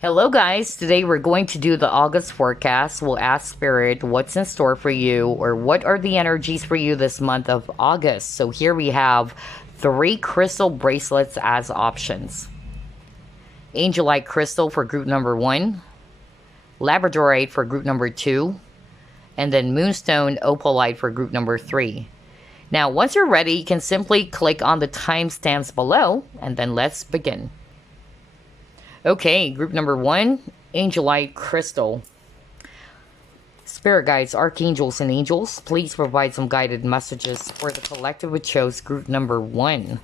Hello, guys. Today we're going to do the August forecast. We'll ask Spirit what's in store for you or what are the energies for you this month of August. So here we have 3 crystal bracelets as options: Angelite crystal for group number 1, Labradorite for group number 2, and then Moonstone Opalite for group number 3. Now, once you're ready, you can simply click on the timestamps below and then let's begin. Okay, group number 1, Angelite crystal. Spirit guides, archangels, and angels, please provide some guided messages for the collective which chose group number 1.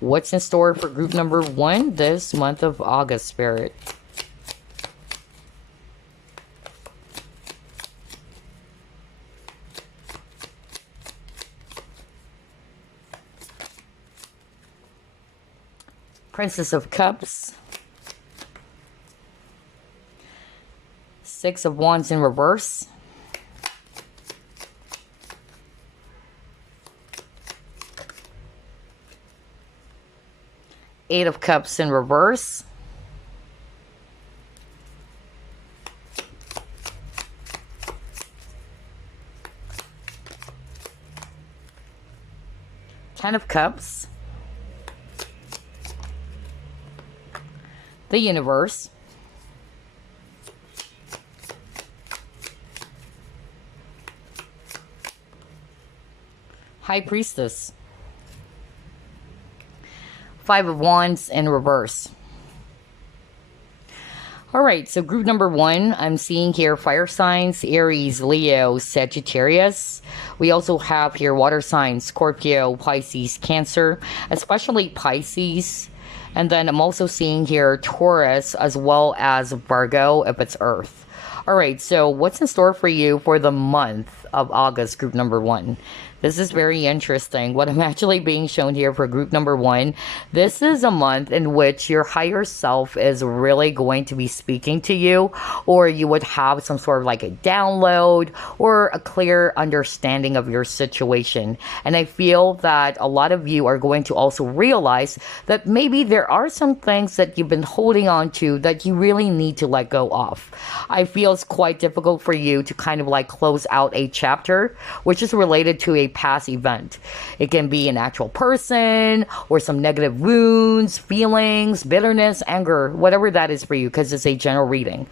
What's in store for group number 1 this month of August, Spirit? Princess of Cups, Six of Wands in reverse, Eight of Cups in reverse, Ten of Cups, the Universe, High Priestess, Five of Wands in reverse. Alright, so group number 1, I'm seeing here fire signs, Aries, Leo, Sagittarius. We also have here water signs, Scorpio, Pisces, Cancer, especially Pisces. And then I'm also seeing here Taurus as well as Virgo if it's Earth. Alright, so what's in store for you for the month of August, group number 1? This is very interesting. What I'm actually being shown here for group number 1, this is a month in which your higher self is really going to be speaking to you, or you would have some sort of like a download or a clear understanding of your situation. And I feel that a lot of you are going to also realize that maybe there are some things that you've been holding on to that you really need to let go of. I feel it's quite difficult for you to kind of like close out a chapter which is related to a past event. It can be an actual person or some negative wounds, feelings, bitterness, anger, whatever that is for you, because it's a general reading.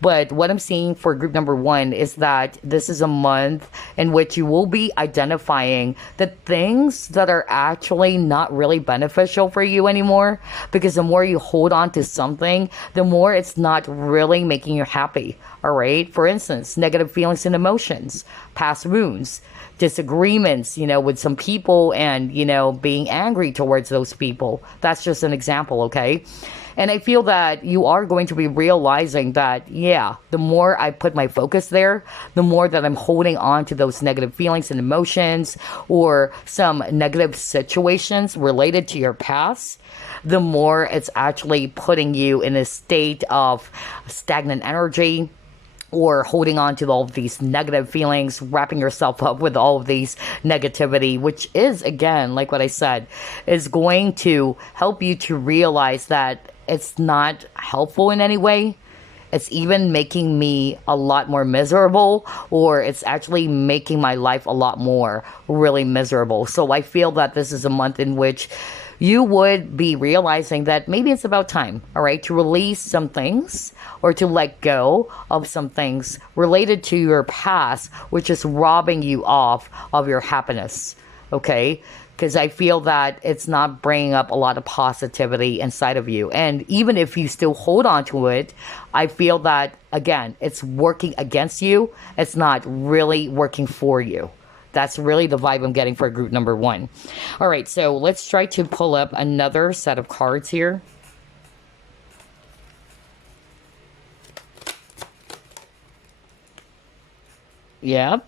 But what I'm seeing for group number 1 is that this is a month in which you will be identifying the things that are actually not really beneficial for you anymore. Because the more you hold on to something, the more it's not really making you happy. All right. For instance, negative feelings and emotions, past wounds, disagreements, with some people and, being angry towards those people. That's just an example. Okay. And I feel that you are going to be realizing that, yeah, the more I put my focus there, the more that I'm holding on to those negative feelings and emotions or some negative situations related to your past, the more it's actually putting you in a state of stagnant energy, or holding on to all of these negative feelings, wrapping yourself up with all of these negativity, which is, again, like what I said, is going to help you to realize that it's not helpful in any way. It's even making me a lot more miserable, or it's actually making my life a lot more really miserable. So I feel that this is a month in which you would be realizing that maybe it's about time, all right, to release some things or to let go of some things related to your past, which is robbing you off of your happiness, okay? Because I feel that it's not bringing up a lot of positivity inside of you. And even if you still hold on to it, I feel that, again, it's working against you. It's not really working for you. That's really the vibe I'm getting for group number 1. All right, so let's try to pull up another set of cards here. Yep.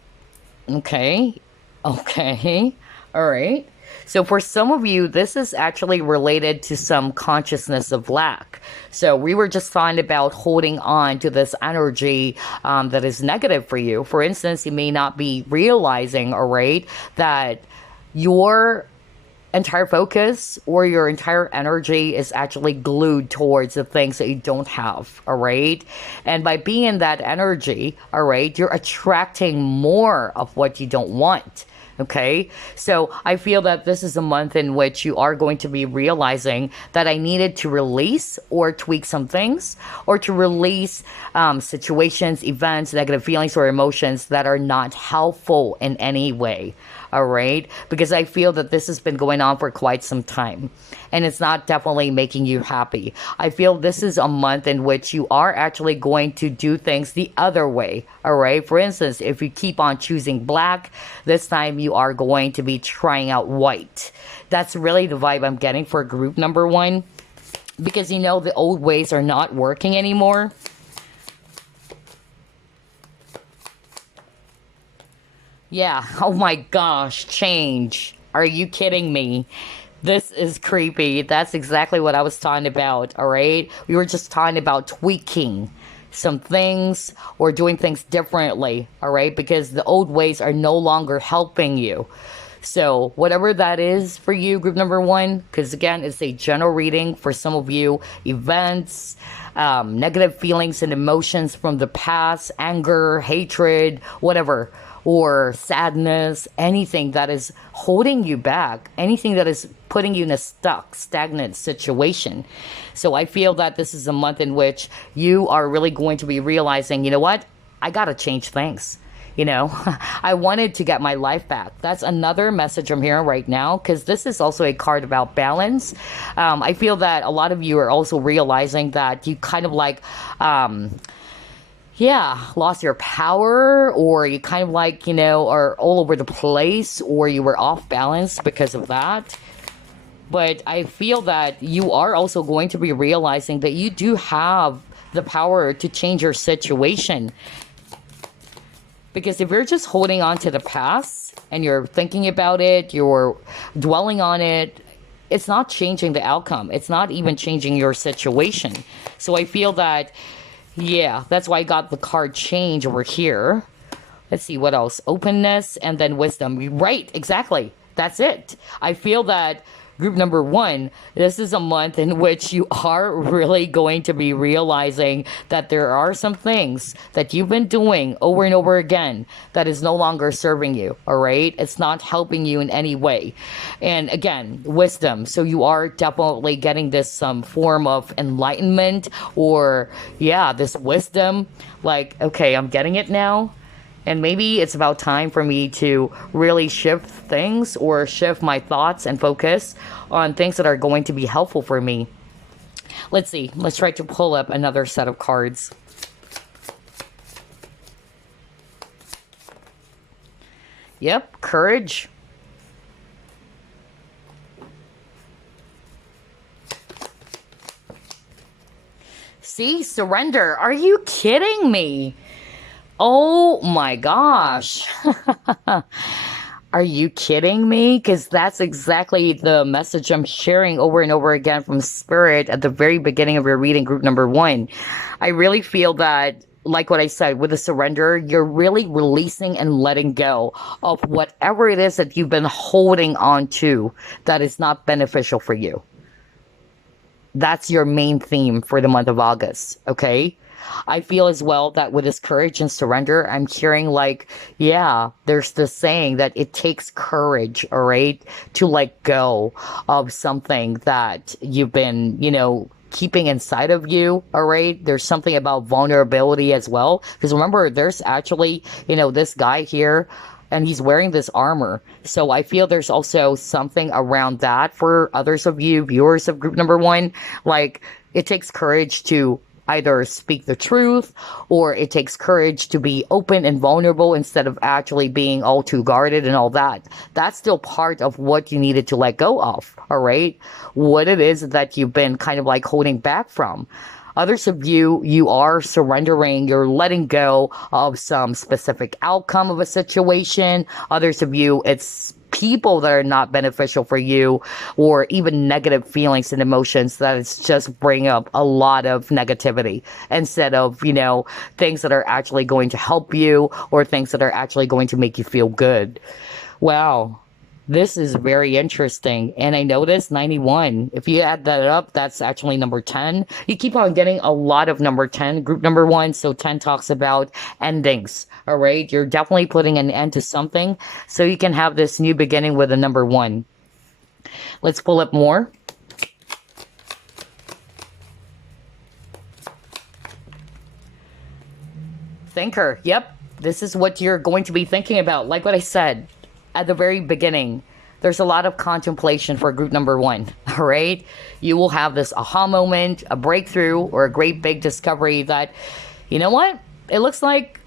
Okay. Okay. All right. So for some of you, this is actually related to some consciousness of lack. So we were just talking about holding on to this energy that is negative for you. For instance, you may not be realizing, all right, that your entire focus or your entire energy is actually glued towards the things that you don't have, all right? And by being in that energy, all right, you're attracting more of what you don't want. Okay, so I feel that this is a month in which you are going to be realizing that I needed to release or tweak some things, or to release situations, events, negative feelings, or emotions that are not helpful in any way. All right, because I feel that this has been going on for quite some time and it's not definitely making you happy. I feel this is a month in which you are actually going to do things the other way. All right, for instance, if you keep on choosing black, this time you are going to be trying out white. That's really the vibe I'm getting for group number one, because you know the old ways are not working anymore. Yeah, oh my gosh, change. Are you kidding me? This is creepy. That's exactly what I was talking about, all right? We were just talking about tweaking some things or doing things differently, all right? Because the old ways are no longer helping you. So, whatever that is for you, group number one, because again, it's a general reading for some of you, events, negative feelings and emotions from the past, anger, hatred, whatever, or sadness, anything that is holding you back, anything that is putting you in a stagnant situation. So I feel that this is a month in which you are really going to be realizing, you know what? I got to change things. You know, I wanted to get my life back. That's another message I'm hearing right now, because this is also a card about balance. I feel that a lot of you are also realizing that you kind of like, lost your power, or you kind of like, you know, are all over the place, or you were off balance because of that. But I feel that you are also going to be realizing that you do have the power to change your situation. Because if you're just holding on to the past and you're thinking about it, you're dwelling on it, it's not changing the outcome. It's not even changing your situation. So I feel that, yeah, that's why I got the card change over here. Let's see what else. Openness and then wisdom. Right, exactly. That's it. I feel that group number one, this is a month in which you are really going to be realizing that there are some things that you've been doing over and over again that is no longer serving you, all right? It's not helping you in any way. And again, wisdom. So you are definitely getting this some form of enlightenment, or this wisdom. Like, okay, I'm getting it now. And maybe it's about time for me to really shift things, or shift my thoughts and focus on things that are going to be helpful for me. Let's see. Let's try to pull up another set of cards. Yep, courage. See, surrender. Are you kidding me? Oh my gosh. Are you kidding me? Because that's exactly the message I'm sharing over and over again from Spirit at the very beginning of your reading, group number one. I really feel that, like what I said, with the surrender, you're really releasing and letting go of whatever it is that you've been holding on to that is not beneficial for you. That's your main theme for the month of August, okay? I feel as well that with this courage and surrender, I'm hearing like, there's this saying that it takes courage, all right, to let go of something that you've been, keeping inside of you, all right? There's something about vulnerability as well. Because remember, there's actually, this guy here, and he's wearing this armor. So I feel there's also something around that for others of you, viewers of group number one. Like, it takes courage to either speak the truth, or it takes courage to be open and vulnerable instead of actually being all too guarded and all that. That's still part of what you needed to let go of, all right? What it is that you've been kind of like holding back from. Others of you, you are surrendering, you're letting go of some specific outcome of a situation. Others of you, it's people that are not beneficial for you, or even negative feelings and emotions that it's just bring up a lot of negativity instead of, things that are actually going to help you, or things that are actually going to make you feel good. Wow. This is very interesting. And I noticed 91. If you add that up, that's actually number 10. You keep on getting a lot of number 10, group number 1. So 10 talks about endings. All right. You're definitely putting an end to something. So you can have this new beginning with a number 1. Let's pull up more. Thinker. Yep. This is what you're going to be thinking about. Like what I said at the very beginning, there's a lot of contemplation for group number 1. All right. You will have this aha moment, a breakthrough, or a great big discovery that, you know what? It looks like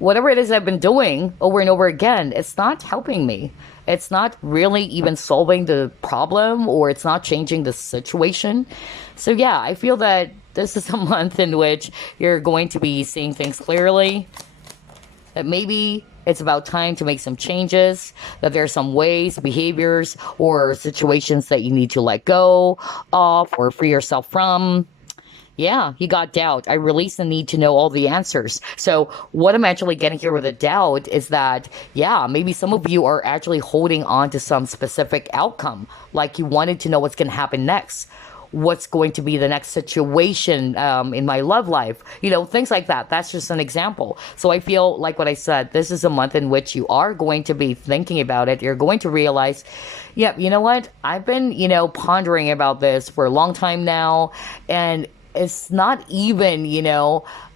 whatever it is I've been doing over and over again, it's not helping me. It's not really even solving the problem, or it's not changing the situation. So yeah, I feel that this is a month in which you're going to be seeing things clearly. That maybe it's about time to make some changes, that there are some ways, behaviors, or situations that you need to let go of or free yourself from. Yeah, you got doubt. I release the need to know all the answers. So what I'm actually getting here with a doubt is that, yeah, maybe some of you are actually holding on to some specific outcome. Like you wanted to know what's going to happen next. What's going to be the next situation in my love life? You know, things like that. That's just an example. So I feel like what I said, this is a month in which you are going to be thinking about it. You're going to realize, yeah, you know what? I've been, pondering about this for a long time now. And it's not even,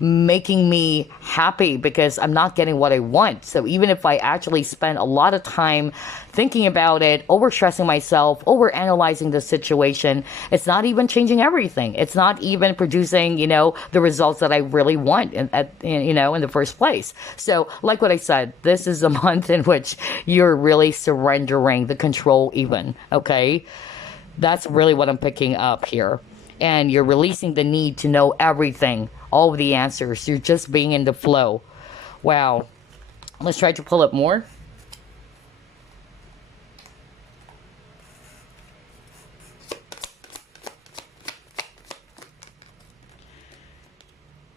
making me happy because I'm not getting what I want. So even if I actually spend a lot of time thinking about it, overstressing myself, overanalyzing the situation, it's not even changing everything. It's not even producing, the results that I really want in the first place. So like what I said, this is a month in which you're really surrendering the control even, okay? That's really what I'm picking up here. And you're releasing the need to know everything, all of the answers. You're just being in the flow. Wow. Let's try to pull up more.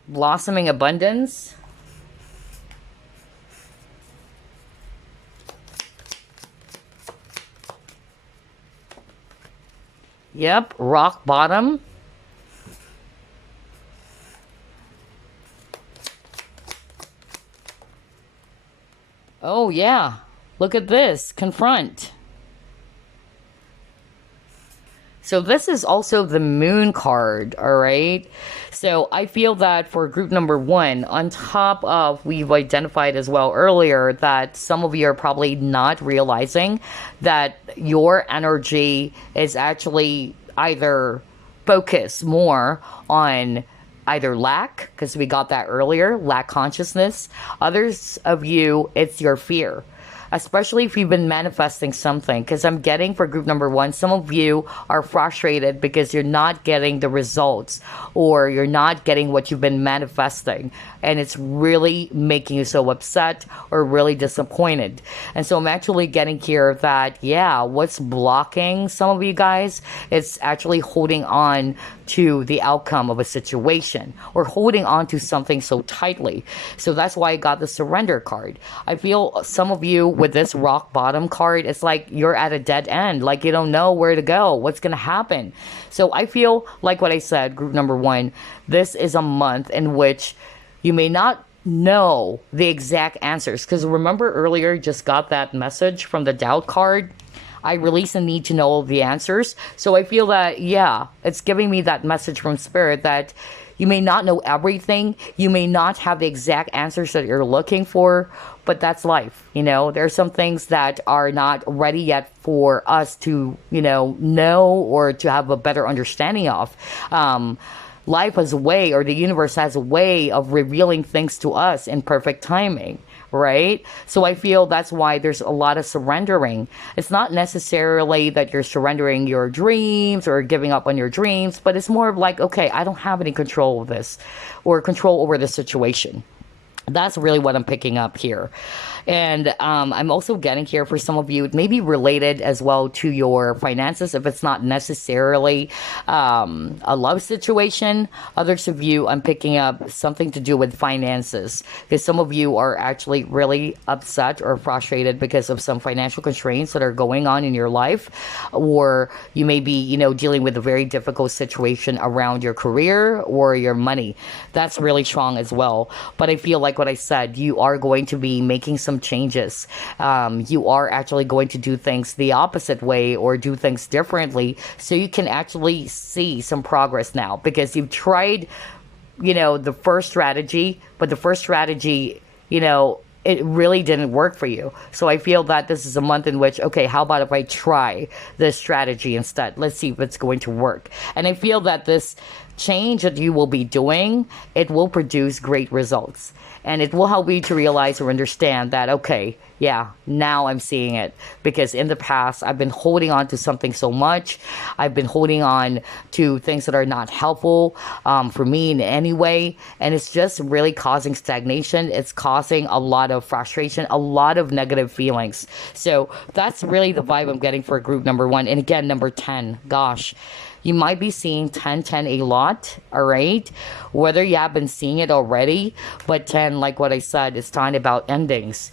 Blossoming abundance. Yep, rock bottom. Oh, yeah. Look at this. Confront. So this is also the moon card, all right? So I feel that for group number 1, on top of we've identified as well earlier that some of you are probably not realizing that your energy is actually either focused more on either lack, because we got that earlier, lack consciousness. Others of you, it's your fear. Especially if you've been manifesting something, because I'm getting for group number 1, some of you are frustrated because you're not getting the results or you're not getting what you've been manifesting, and it's really making you so upset or really disappointed. And so I'm actually getting here that, yeah, what's blocking some of you guys, it's actually holding on to the outcome of a situation or holding on to something so tightly. So that's why I got the surrender card. I feel some of you with this rock bottom card, it's like you're at a dead end, like you don't know where to go, what's going to happen. So I feel like what I said, group number 1, this is a month in which you may not know the exact answers. Because remember earlier, just got that message from the doubt card. I release a need to know all the answers. So I feel that, yeah, it's giving me that message from spirit that you may not know everything. You may not have the exact answers that you're looking for, but that's life. There are some things that are not ready yet for us to, know or to have a better understanding of. Life has a way, or the universe has a way of revealing things to us in perfect timing. Right? So I feel that's why there's a lot of surrendering. It's not necessarily that you're surrendering your dreams or giving up on your dreams, but it's more of like, okay, I don't have any control of this or control over the situation. That's really what I'm picking up here. And I'm also getting here for some of you, it may be related as well to your finances if it's not necessarily a love situation. Others of you, I'm picking up something to do with finances because some of you are actually really upset or frustrated because of some financial constraints that are going on in your life, or you may be, dealing with a very difficult situation around your career or your money. That's really strong as well. But I feel like what I said, you are going to be making some changes. You are actually going to do things the opposite way or do things differently so you can actually see some progress now because you've tried, the first strategy, but the first strategy, it really didn't work for you. So I feel that this is a month in which, okay, how about if I try this strategy instead? Let's see if it's going to work. And I feel that this change that you will be doing, it will produce great results. And it will help you to realize or understand that, okay, yeah, now I'm seeing it. Because in the past, I've been holding on to something so much. I've been holding on to things that are not helpful for me in any way. And it's just really causing stagnation. It's causing a lot of frustration, a lot of negative feelings. So that's really the vibe I'm getting for group number 1. And again, number 10, gosh. You might be seeing 10 a lot, all right? Whether you have been seeing it already, but 10, like what I said, is talking about endings.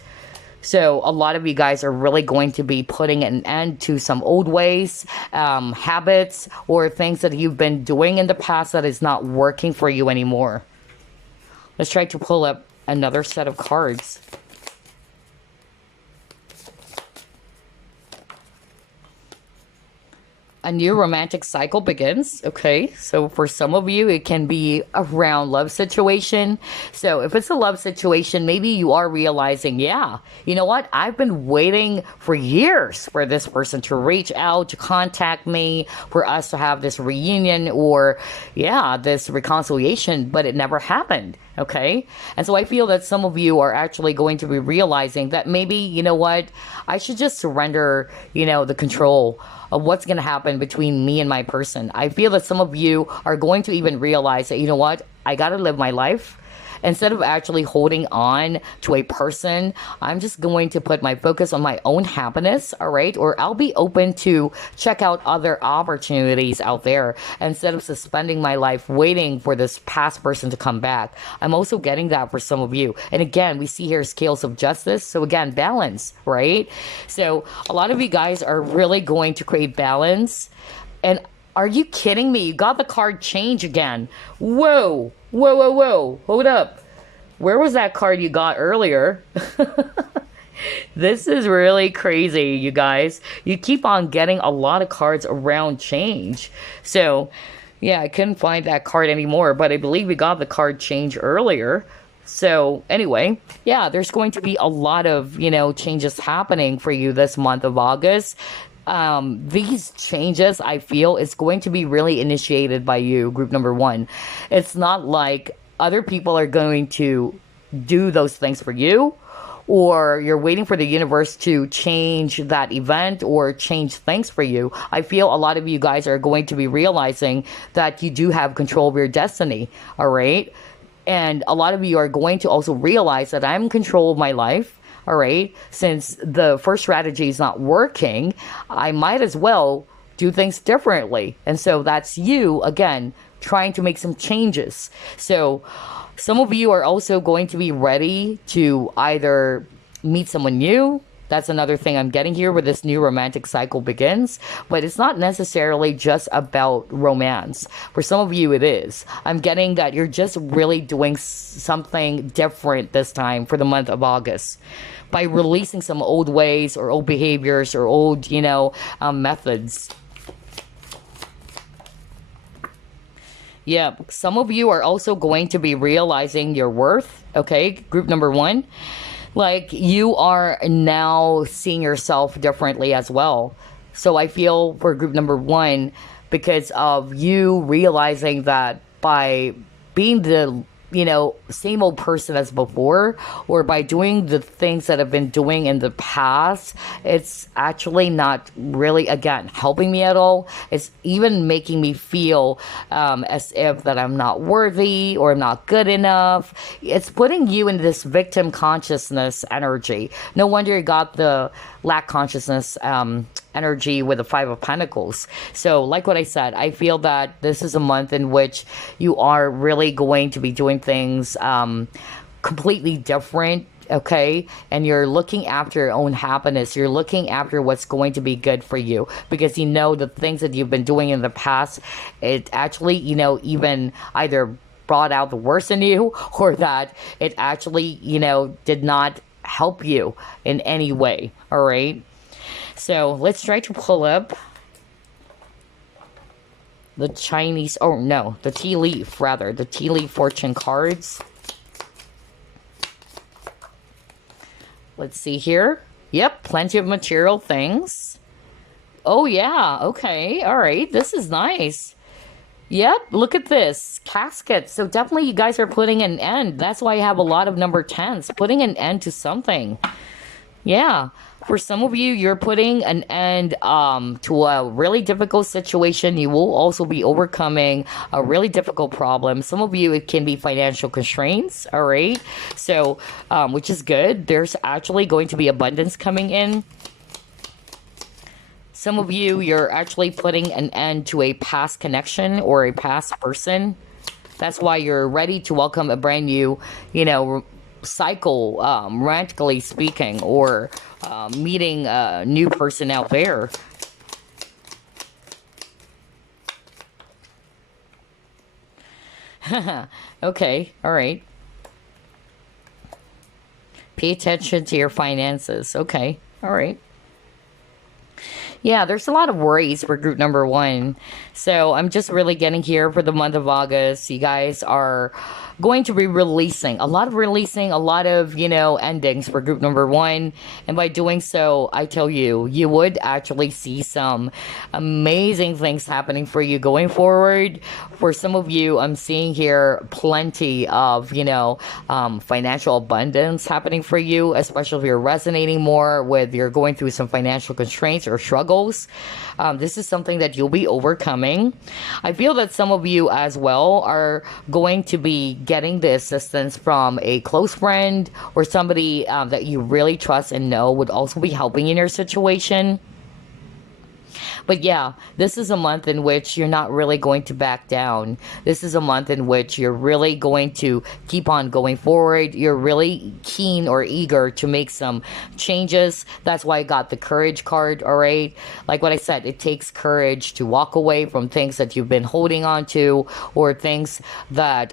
So a lot of you guys are really going to be putting an end to some old ways, habits, or things that you've been doing in the past that is not working for you anymore. Let's try to pull up another set of cards. A new romantic cycle begins. Okay, so for some of you, it can be around love situation. So if it's a love situation, maybe you are realizing, yeah, you know what? I've been waiting for years for this person to reach out, to contact me, for us to have this reunion or, yeah, this reconciliation, but it never happened. Okay. And so I feel that some of you are actually going to be realizing that maybe, you know what, I should just surrender, the control of what's going to happen between me and my person. I feel that some of you are going to even realize that, you know what, I got to live my life. Instead of actually holding on to a person, I'm just going to put my focus on my own happiness, all right? Or I'll be open to check out other opportunities out there instead of suspending my life waiting for this past person to come back. I'm also getting that for some of you. And again, we see here scales of justice. So again, balance, right? So a lot of you guys are really going to create balance. And are you kidding me? You got the card change again. Whoa. Whoa. Hold up. Where was that card you got earlier? This is really crazy, you guys. You keep on getting a lot of cards around change. So, yeah, I couldn't find that card anymore, but I believe we got the card change earlier. So anyway, yeah, there's going to be a lot of, changes happening for you this month of August. These changes, I feel, is going to be really initiated by you, group number 1. It's not like other people are going to do those things for you, or you're waiting for the universe to change that event or change things for you. I feel a lot of you guys are going to be realizing that you do have control of your destiny, all right? And a lot of you are going to also realize that I'm in control of my life. All right, since the first strategy is not working, I might as well do things differently. And so that's you, again, trying to make some changes. So some of you are also going to be ready to either meet someone new. That's another thing I'm getting here where this new romantic cycle begins. But it's not necessarily just about romance. For some of you, it is. I'm getting that you're just really doing something different this time for the month of August by releasing some old ways or old behaviors or old, methods. Yeah, some of you are also going to be realizing your worth, okay? Group number 1. Like, you are now seeing yourself differently as well. So I feel for group number 1, because of you realizing that by being the same old person as before, or by doing the things that I've been doing in the past, it's actually not really, again, helping me at all. It's even making me feel as if that I'm not worthy or I'm not good enough. It's putting you in this victim consciousness energy. No wonder you got the lack consciousness energy with the Five of Pentacles. So like what I said, I feel that this is a month in which you are really going to be doing things completely different, okay? And you're looking after your own happiness. You're looking after what's going to be good for you, because the things that you've been doing in the past, it actually, even either brought out the worst in you, or that it actually, did not help you in any way. All right, so let's try to pull up the the tea leaf, rather, the tea leaf fortune cards. Let's see here. Yep, plenty of material things. Oh yeah, okay, all right, this is nice. Yep, look at this. Casket. So definitely you guys are putting an end. That's why I have a lot of number 10s. Putting an end to something. Yeah. For some of you, you're putting an end to a really difficult situation. You will also be overcoming a really difficult problem. Some of you, it can be financial constraints. All right. So, which is good. There's actually going to be abundance coming in. Some of you, you're actually putting an end to a past connection or a past person. That's why you're ready to welcome a brand new, cycle, romantically speaking, or meeting a new person out there. Okay, all right. Pay attention to your finances. Okay, all right. Yeah, there's a lot of worries for group number 1. So I'm just really getting here for the month of August. You guys are going to be releasing a lot of, endings for group number 1. And by doing so, I tell you, you would actually see some amazing things happening for you going forward. For some of you, I'm seeing here plenty of, financial abundance happening for you, especially if you're resonating more with, you're going through some financial constraints or struggles. This is something that you'll be overcoming. I feel that some of you as well are going to be getting the assistance from a close friend or somebody that you really trust and know would also be helping in your situation. But yeah, this is a month in which you're not really going to back down. This is a month in which you're really going to keep on going forward. You're really keen or eager to make some changes. That's why I got the courage card, all right? Like what I said, it takes courage to walk away from things that you've been holding on to, or things that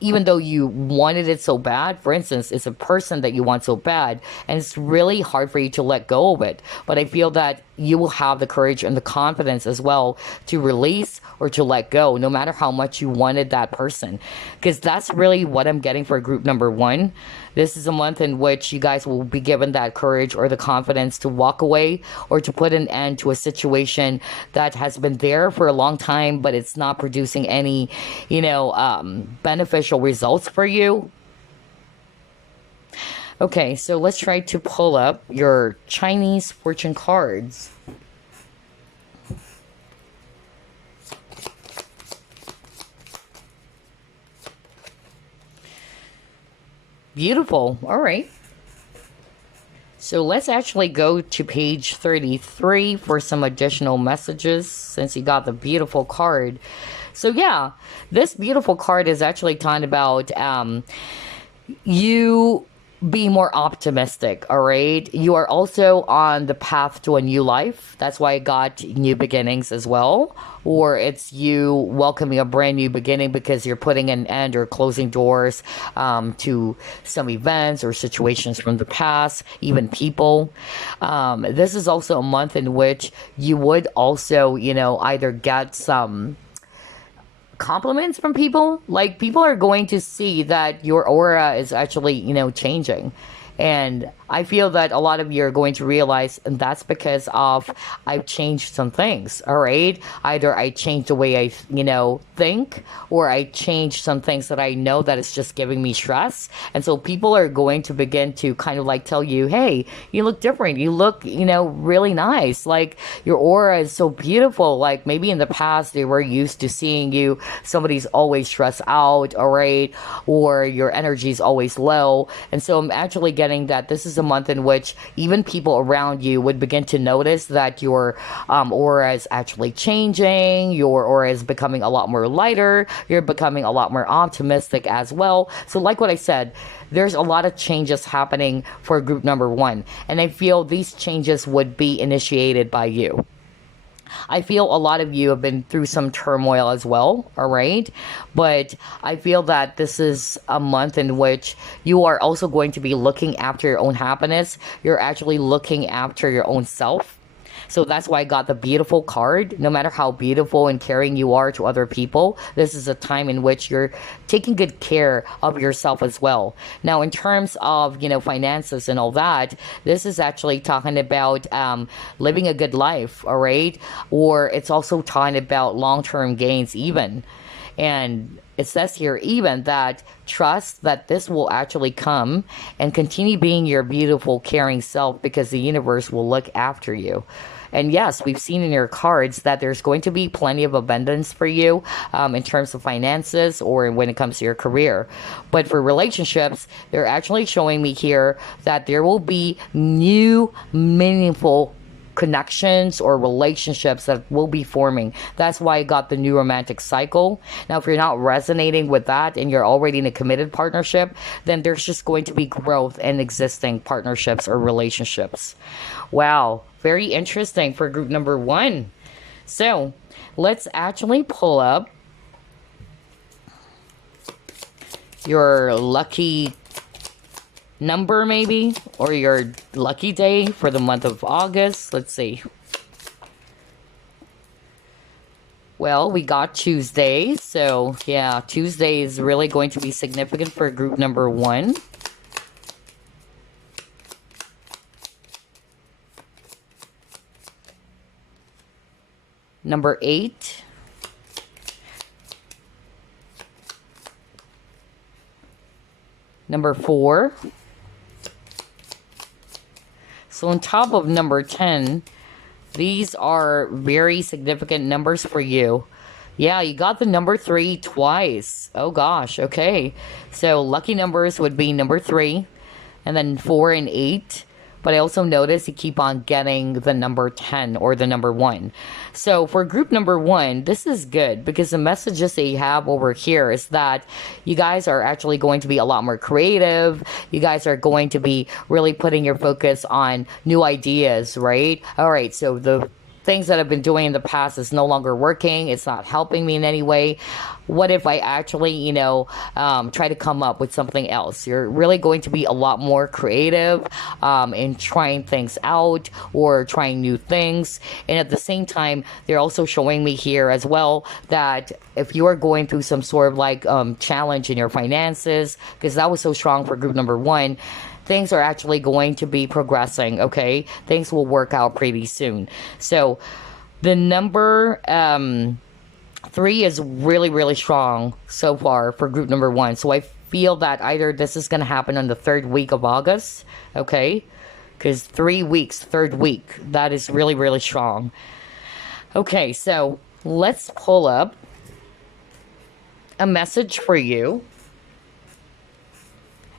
even though you wanted it so bad. For instance, it's a person that you want so bad, and it's really hard for you to let go of it. But I feel that you will have the courage and the confidence as well to release or to let go, no matter how much you wanted that person. Because that's really what I'm getting for group number 1. This is a month in which you guys will be given that courage or the confidence to walk away or to put an end to a situation that has been there for a long time, but it's not producing any, beneficial results for you. Okay, so let's try to pull up your Chinese fortune cards. Beautiful. All right. So let's actually go to page 33 for some additional messages, since you got the beautiful card. So yeah, this beautiful card is actually talking about you be more optimistic, all right? You are also on the path to a new life. That's why I got new beginnings as well. Or it's you welcoming a brand new beginning because you're putting an end or closing doors to some events or situations from the past, even people. This is also a month in which you would also, either get some compliments from people. Like, people are going to see that your aura is actually changing, And I feel that a lot of you are going to realize, and that's because of I've changed some things, all right? Either I changed the way I, think, or I changed some things that I know that it's just giving me stress. And so people are going to begin to kind of like tell you, hey, you look different. You look, really nice. Like your aura is so beautiful. Like maybe in the past they were used to seeing you, somebody's always stressed out, all right? Or your energy is always low. And so I'm actually getting that this is a month in which even people around you would begin to notice that your aura is actually changing, your aura is becoming a lot more lighter, you're becoming a lot more optimistic as well. So like what I said, there's a lot of changes happening for group number one, and I feel these changes would be initiated by you. I feel a lot of you have been through some turmoil as well, all right? But I feel that this is a month in which you are also going to be looking after your own happiness. You're actually looking after your own self. So that's why I got the beautiful card. No matter how beautiful and caring you are to other people, this is a time in which you're taking good care of yourself as well. Now, in terms of, finances and all that, this is actually talking about living a good life, all right? Or it's also talking about long-term gains even. And it says here even that trust that this will actually come and continue being your beautiful, caring self because the universe will look after you. And yes, we've seen in your cards that there's going to be plenty of abundance for you in terms of finances or when it comes to your career. But for relationships, they're actually showing me here that there will be new, meaningful connections or relationships that will be forming. That's why I got the new romantic cycle. Now, if you're not resonating with that and you're already in a committed partnership, then there's just going to be growth in existing partnerships or relationships. Wow, very interesting for group number one. So let's actually pull up your lucky number maybe, or your lucky day for the month of August. Let's see. Well, we got Tuesday, so yeah, Tuesday is really going to be significant for group number one. Number 8. Number 4. So on top of number 10, these are very significant numbers for you. Yeah, you got the number 3 twice. Oh gosh, okay. So lucky numbers would be number 3 and then 4 and 8. But I also notice you keep on getting the number 10 or the number 1. So for group number 1, this is good because the messages that you have over here is that you guys are actually going to be a lot more creative. You guys are going to be really putting your focus on new ideas, right? All right, so the things that I've been doing in the past is no longer working. It's not helping me in any way. What if I actually, try to come up with something else? You're really going to be a lot more creative in trying things out or trying new things. And at the same time, they're also showing me here as well that if you are going through some sort of like challenge in your finances, because that was so strong for group number 1, things are actually going to be progressing, okay? Things will work out pretty soon. So the number 3 is really, really strong so far for group number 1. So I feel that either this is going to happen on the 3rd week of August, okay? Because 3 weeks, 3rd week, that is really, really strong. Okay, so let's pull up a message for you.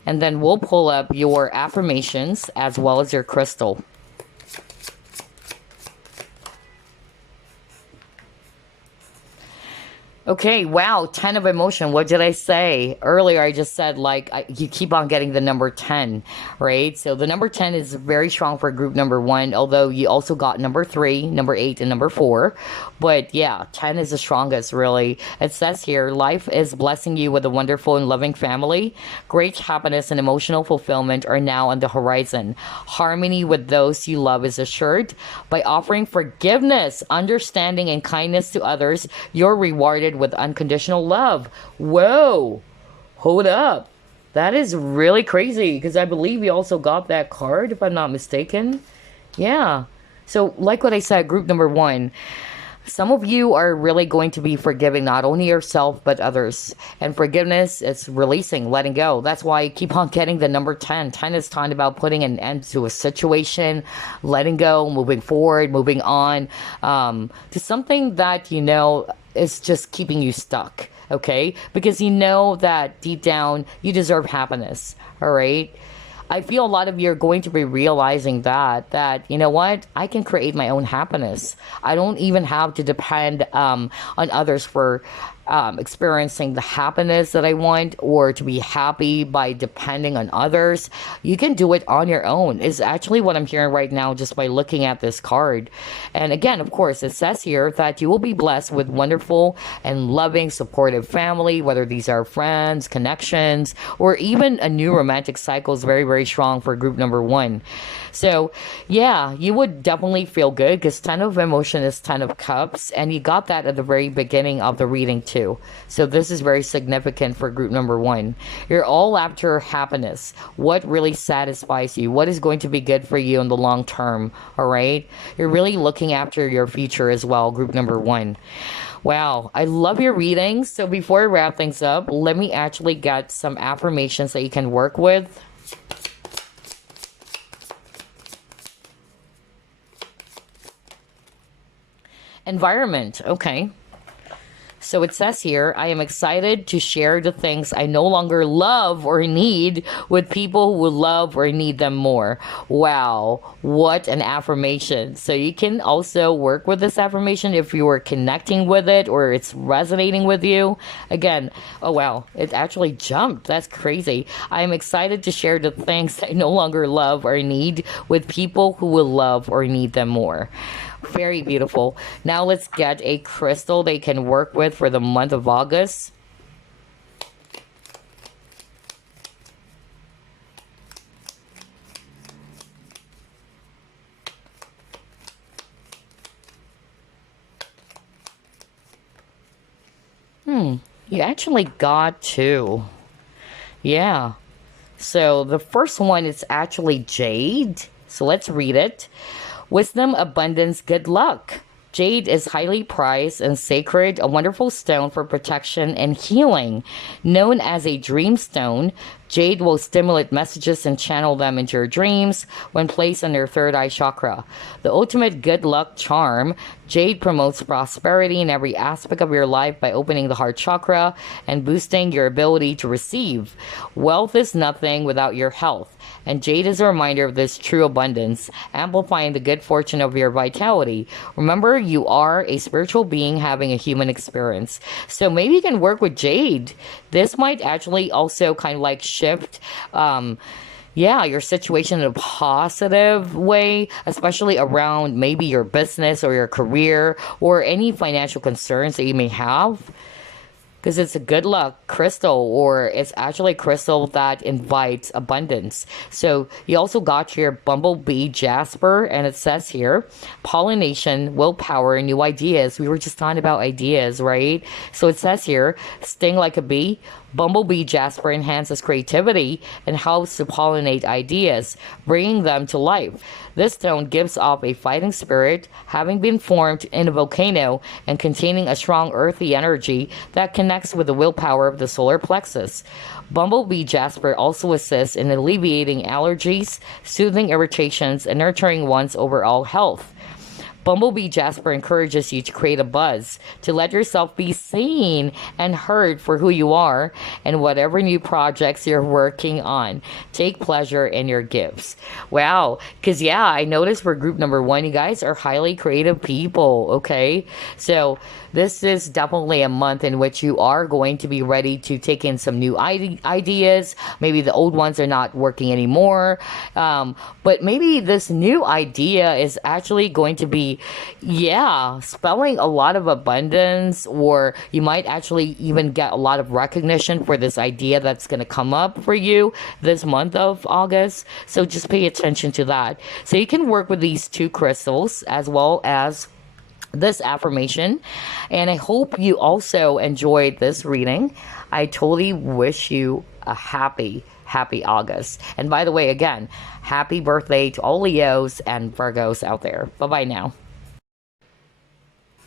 And then we'll pull up your affirmations as well as your crystal. Okay, wow, 10 of emotion. What did I say? Earlier, I just said, you keep on getting the number 10, right? So the number 10 is very strong for group number 1, although you also got number 3, number 8, and number 4. But yeah, 10 is the strongest, really. It says here, life is blessing you with a wonderful and loving family. Great happiness and emotional fulfillment are now on the horizon. Harmony with those you love is assured. By offering forgiveness, understanding, and kindness to others, you're rewarded with unconditional love. Whoa, hold up. That is really crazy because I believe you also got that card, if I'm not mistaken. Yeah. So, like what I said, group number one, some of you are really going to be forgiving not only yourself but others. And forgiveness is releasing, letting go. That's why I keep on getting the number 10. 10 is talking about putting an end to a situation, letting go, moving forward, moving on to something that you know is just keeping you stuck. Okay? Because you know that deep down you deserve happiness. All right? I feel a lot of you are going to be realizing that you know what, I can create my own happiness. I don't even have to depend on others for experiencing the happiness that I want, or to be happy by depending on others. You can do it on your own, is actually what I'm hearing right now just by looking at this card. And again, of course, it says here that you will be blessed with wonderful and loving, supportive family, whether these are friends, connections, or even a new romantic cycle is very, very strong for group number one. So, yeah, you would definitely feel good because 10 of emotion is 10 of cups, and you got that at the very beginning of the reading, too. So, this is very significant for group number one. You're all after happiness. What really satisfies you? What is going to be good for you in the long term? All right? You're really looking after your future as well, group number one. Wow, I love your readings. So, before I wrap things up, let me actually get some affirmations that you can work with. Environment. Okay. So it says here, I am excited to share the things I no longer love or need with people who will love or need them more. Wow, what an affirmation. So you can also work with this affirmation if you are connecting with it or it's resonating with you. Again, oh wow, it actually jumped. That's crazy. I am excited to share the things I no longer love or need with people who will love or need them more. Very beautiful. Now let's get a crystal they can work with for the month of August. You actually got two. Yeah. So the first one is actually jade. So let's read it. Wisdom, abundance, good luck. Jade is highly prized and sacred, a wonderful stone for protection and healing. Known as a dream stone, jade will stimulate messages and channel them into your dreams when placed on your third eye chakra. The ultimate good luck charm, jade promotes prosperity in every aspect of your life by opening the heart chakra and boosting your ability to receive. Wealth is nothing without your health, and jade is a reminder of this true abundance, amplifying the good fortune of your vitality. Remember, you are a spiritual being having a human experience. So maybe you can work with jade. This might actually also kind of like shift yeah, your situation in a positive way, especially around maybe your business or your career or any financial concerns that you may have, because it's a good luck crystal, or it's actually a crystal that invites abundance. So you also got your bumblebee jasper, and it says here pollination, willpower, new ideas. We were just talking about ideas, right? So it says here sting like a bee. Bumblebee jasper enhances creativity and helps to pollinate ideas, bringing them to life. This stone gives off a fighting spirit, having been formed in a volcano and containing a strong earthy energy that connects with the willpower of the solar plexus. Bumblebee jasper also assists in alleviating allergies, soothing irritations, and nurturing one's overall health. Bumblebee jasper encourages you to create a buzz, to let yourself be seen and heard for who you are and whatever new projects you're working on. Take pleasure in your gifts. Wow. Because, yeah, I noticed for group number one, you guys are highly creative people, okay? So this is definitely a month in which you are going to be ready to take in some new ideas. Maybe the old ones are not working anymore. But maybe this new idea is actually going to be, yeah, spelling a lot of abundance, or you might actually even get a lot of recognition for this idea that's going to come up for you this month of August. So just pay attention to that. So you can work with these two crystals as well as this affirmation, and I hope you also enjoyed this reading. I totally wish you a happy August. And by the way, again, happy birthday to all Leos and Virgos out there. Bye bye now.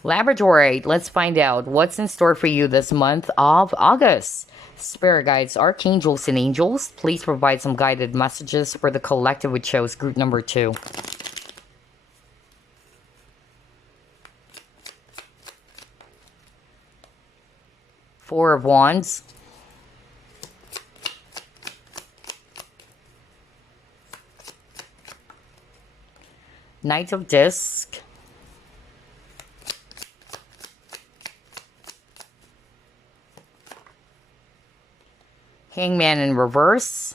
Labradorite, let's find out what's in store for you this month of August. Spirit guides, archangels, and angels, please provide some guided messages for the collective, which shows group number 2. Four of Wands. Knight of Disc. Hangman in reverse.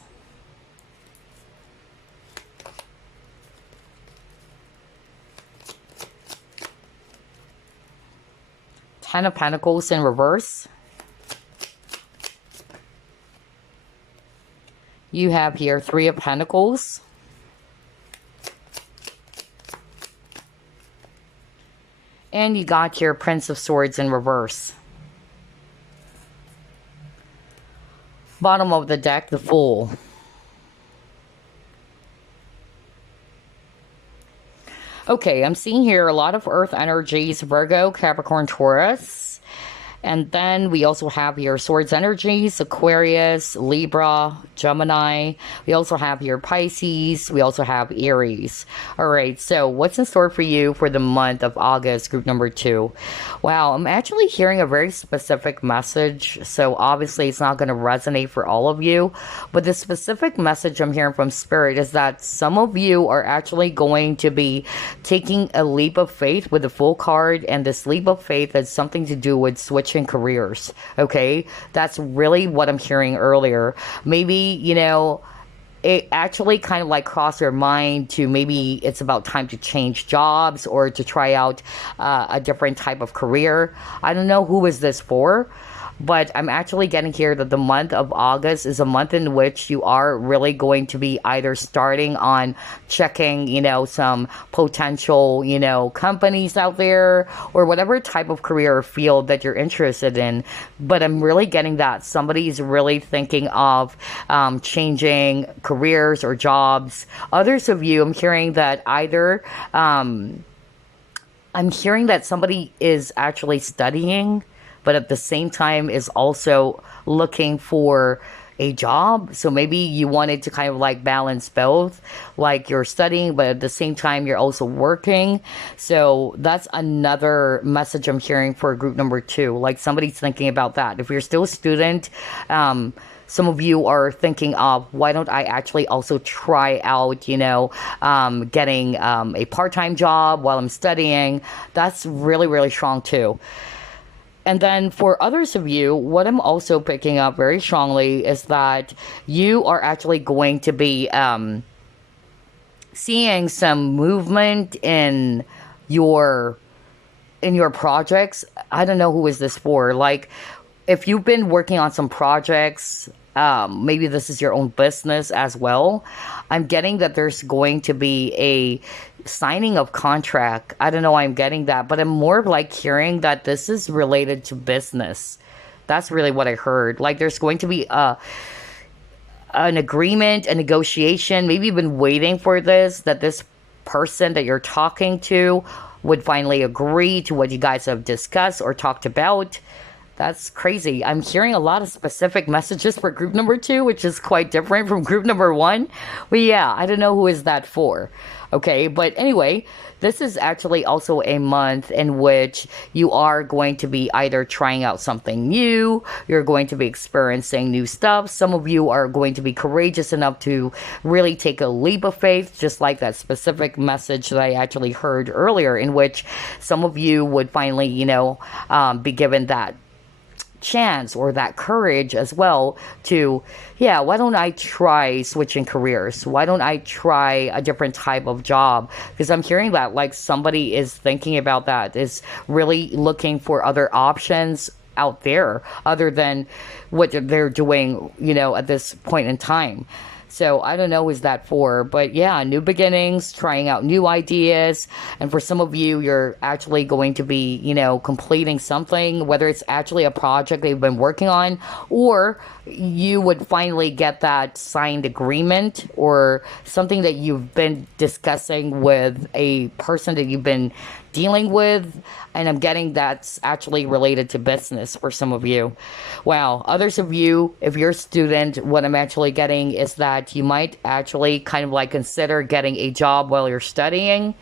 Ten of Pentacles in reverse. You have here Three of Pentacles. And you got here Prince of Swords in reverse. Bottom of the deck, the Fool. Okay, I'm seeing here a lot of Earth energies, Virgo, Capricorn, Taurus. And then we also have here Swords energies, Aquarius, Libra, Gemini. We also have here Pisces. We also have Aries. All right, so what's in store for you for the month of August, group number 2? Wow, I'm actually hearing a very specific message. So obviously it's not going to resonate for all of you. But the specific message I'm hearing from Spirit is that some of you are actually going to be taking a leap of faith with the Fool card. And this leap of faith has something to do with switching careers. Okay, that's really what I'm hearing earlier. Maybe, you know, it actually kind of like crossed your mind to maybe it's about time to change jobs or to try out a different type of career. I don't know who is this for, but I'm actually getting here that the month of August is a month in which you are really going to be either starting on checking, you know, some potential, you know, companies out there or whatever type of career or field that you're interested in. But I'm really getting that somebody's really thinking of changing careers or jobs. Others of you, I'm hearing that either I'm hearing that somebody is actually studying, but at the same time is also looking for a job. So maybe you wanted to kind of like balance both, like you're studying, but at the same time you're also working. So that's another message I'm hearing for group number 2. Like somebody's thinking about that. If you're still a student, some of you are thinking of, why don't I actually also try out, you know, getting a part-time job while I'm studying. That's really, really strong too. And then for others of you, what I'm also picking up very strongly is that you are actually going to be seeing some movement in your projects. I don't know who is this for. Like, if you've been working on some projects, maybe this is your own business as well. I'm getting that there's going to be a signing of contract. I don't know why I'm getting that, but I'm more like hearing that this is related to business. That's really what I heard. Like there's going to be an agreement, a negotiation. Maybe you've been waiting for this, that this person that you're talking to would finally agree to what you guys have discussed or talked about. That's crazy. I'm hearing a lot of specific messages for group number 2, which is quite different from group number 1. But yeah, I don't know who is that for. Okay, but anyway, this is actually also a month in which you are going to be either trying out something new, you're going to be experiencing new stuff. Some of you are going to be courageous enough to really take a leap of faith, just like that specific message that I actually heard earlier, in which some of you would finally, you know, be given that chance or that courage as well to, yeah, why don't I try switching careers? Why don't I try a different type of job? Because I'm hearing that like somebody is thinking about that, is really looking for other options out there other than what they're doing, you know, at this point in time. So I don't know who's that for, but yeah, new beginnings, trying out new ideas. And for some of you, you're actually going to be, completing something, whether it's actually a project that you've been working on, or you would finally get that signed agreement or something that you've been discussing with a person that you've been dealing with. And I'm getting that's actually related to business for some of you. Wow. Others of you, if you're a student, what I'm actually getting is that you might actually kind of like consider getting a job while you're studying.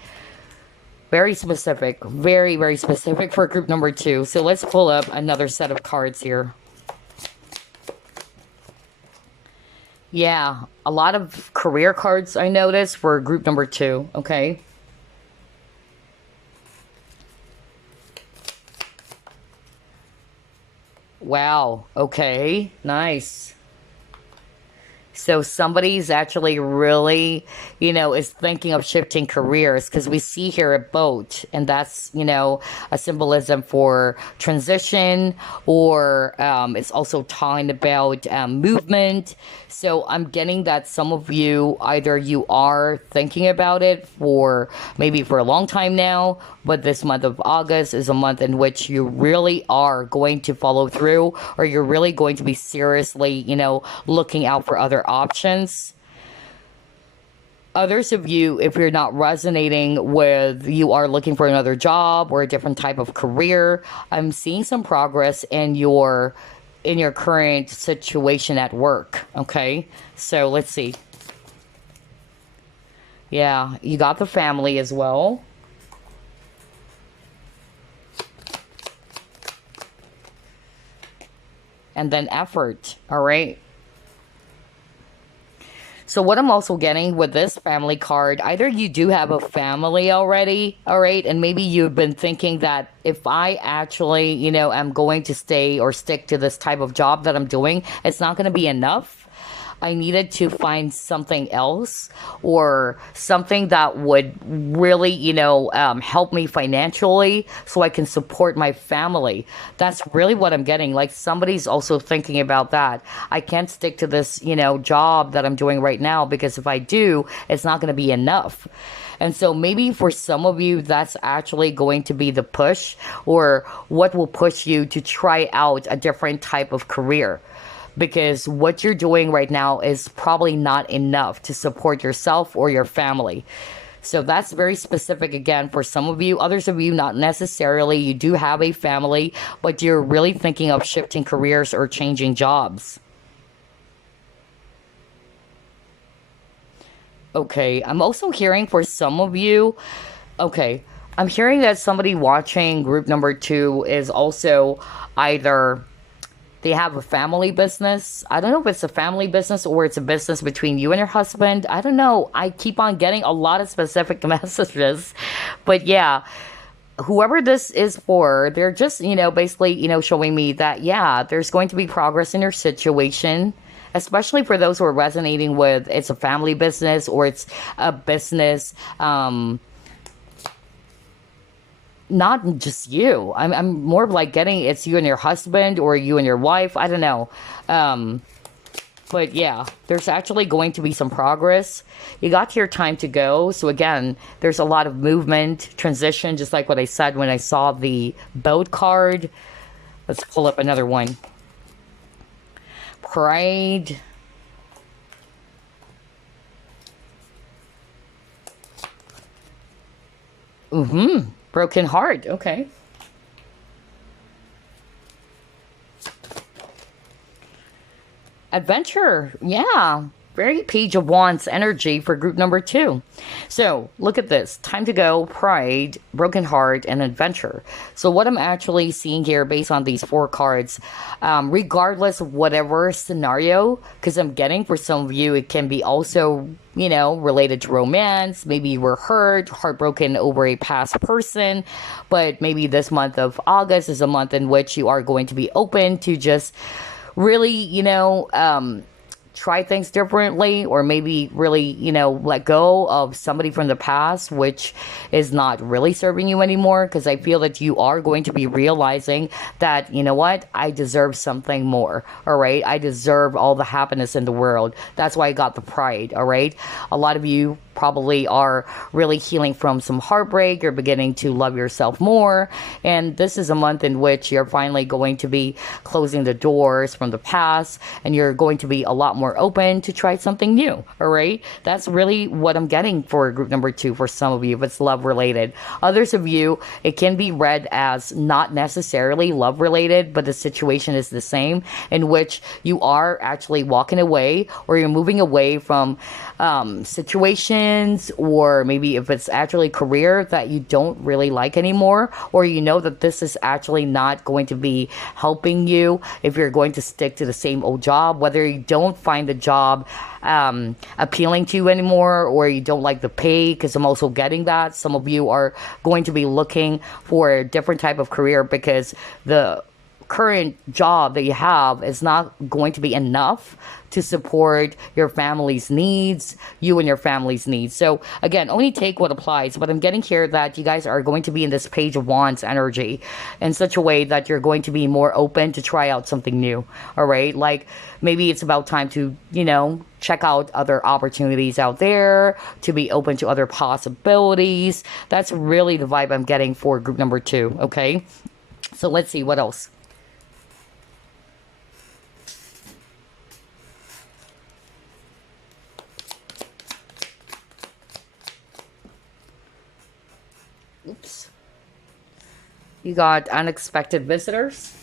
Very specific, very, very specific for group number 2. So let's pull up another set of cards here. Yeah, a lot of career cards I noticed for group number 2, okay? Wow, okay, nice. So somebody's actually really, is thinking of shifting careers because we see here a boat, and that's, a symbolism for transition, or it's also talking about movement. So I'm getting that some of you, either you are thinking about it for maybe for a long time now, but this month of August is a month in which you really are going to follow through, or you're really going to be seriously, looking out for other options. Others of you, if you're not resonating with, you are looking for another job or a different type of career, I'm seeing some progress in your current situation at work. Okay, so let's see. Yeah, you got the family as well. And then effort. All right. So what I'm also getting with this family card, either you do have a family already, all right, and maybe you've been thinking that if I actually, am going to stay or stick to this type of job that I'm doing, it's not going to be enough. I needed to find something else, or something that would really, help me financially so I can support my family. That's really what I'm getting. Like somebody's also thinking about that. I can't stick to this, job that I'm doing right now, because if I do, it's not going to be enough. And so maybe for some of you, that's actually going to be the push, or what will push you to try out a different type of career, because what you're doing right now is probably not enough to support yourself or your family. So that's very specific again for some of you. Others of you, not necessarily. You do have a family, but you're really thinking of shifting careers or changing jobs. Okay, I'm also hearing for some of you, okay, I'm hearing that somebody watching group number 2 is also either they have a family business. I don't know if it's a family business or it's a business between you and your husband. I don't know. I keep on getting a lot of specific messages. But yeah, whoever this is for, they're just, basically, showing me that, yeah, there's going to be progress in your situation, especially for those who are resonating with it's a family business or it's a business. Not just you. I'm more like getting it's you and your husband or you and your wife. I don't know. But yeah, there's actually going to be some progress. You got your time to go. So again, there's a lot of movement, transition, just like what I said when I saw the boat card. Let's pull up another one. Pride. Mm-hmm. Broken heart. Okay. Adventure. Yeah. Very Page of Wands energy for group number 2. So look at this. Time to go, pride, broken heart, and adventure. So what I'm actually seeing here based on these 4 cards, regardless of whatever scenario, because I'm getting for some of you, it can be also, related to romance. Maybe you were hurt, heartbroken over a past person, but maybe this month of August is a month in which you are going to be open to just really, try things differently, or maybe really, let go of somebody from the past, which is not really serving you anymore. Because I feel that you are going to be realizing that, you know what, I deserve something more. All right. I deserve all the happiness in the world. That's why I got the pride. All right. A lot of you probably are really healing from some heartbreak. You're beginning to love yourself more. And this is a month in which you're finally going to be closing the doors from the past, and you're going to be a lot more open to try something new. All right. That's really what I'm getting for group number 2 for some of you, if it's love related. Others of you, it can be read as not necessarily love related, but the situation is the same, in which you are actually walking away, or you're moving away from situations, or maybe if it's actually career that you don't really like anymore, or you know that this is actually not going to be helping you if you're going to stick to the same old job, whether you don't find the job appealing to you anymore, or you don't like the pay, because I'm also getting that. Some of you are going to be looking for a different type of career because the current job that you have is not going to be enough to support your family's needs, you and your family's needs. So again, only take what applies, but I'm getting here that you guys are going to be in this Page of Wands energy in such a way that you're going to be more open to try out something new. All right. Like maybe it's about time to, check out other opportunities out there, to be open to other possibilities. That's really the vibe I'm getting for group number 2. Okay. So let's see what else. Oops. You got unexpected visitors.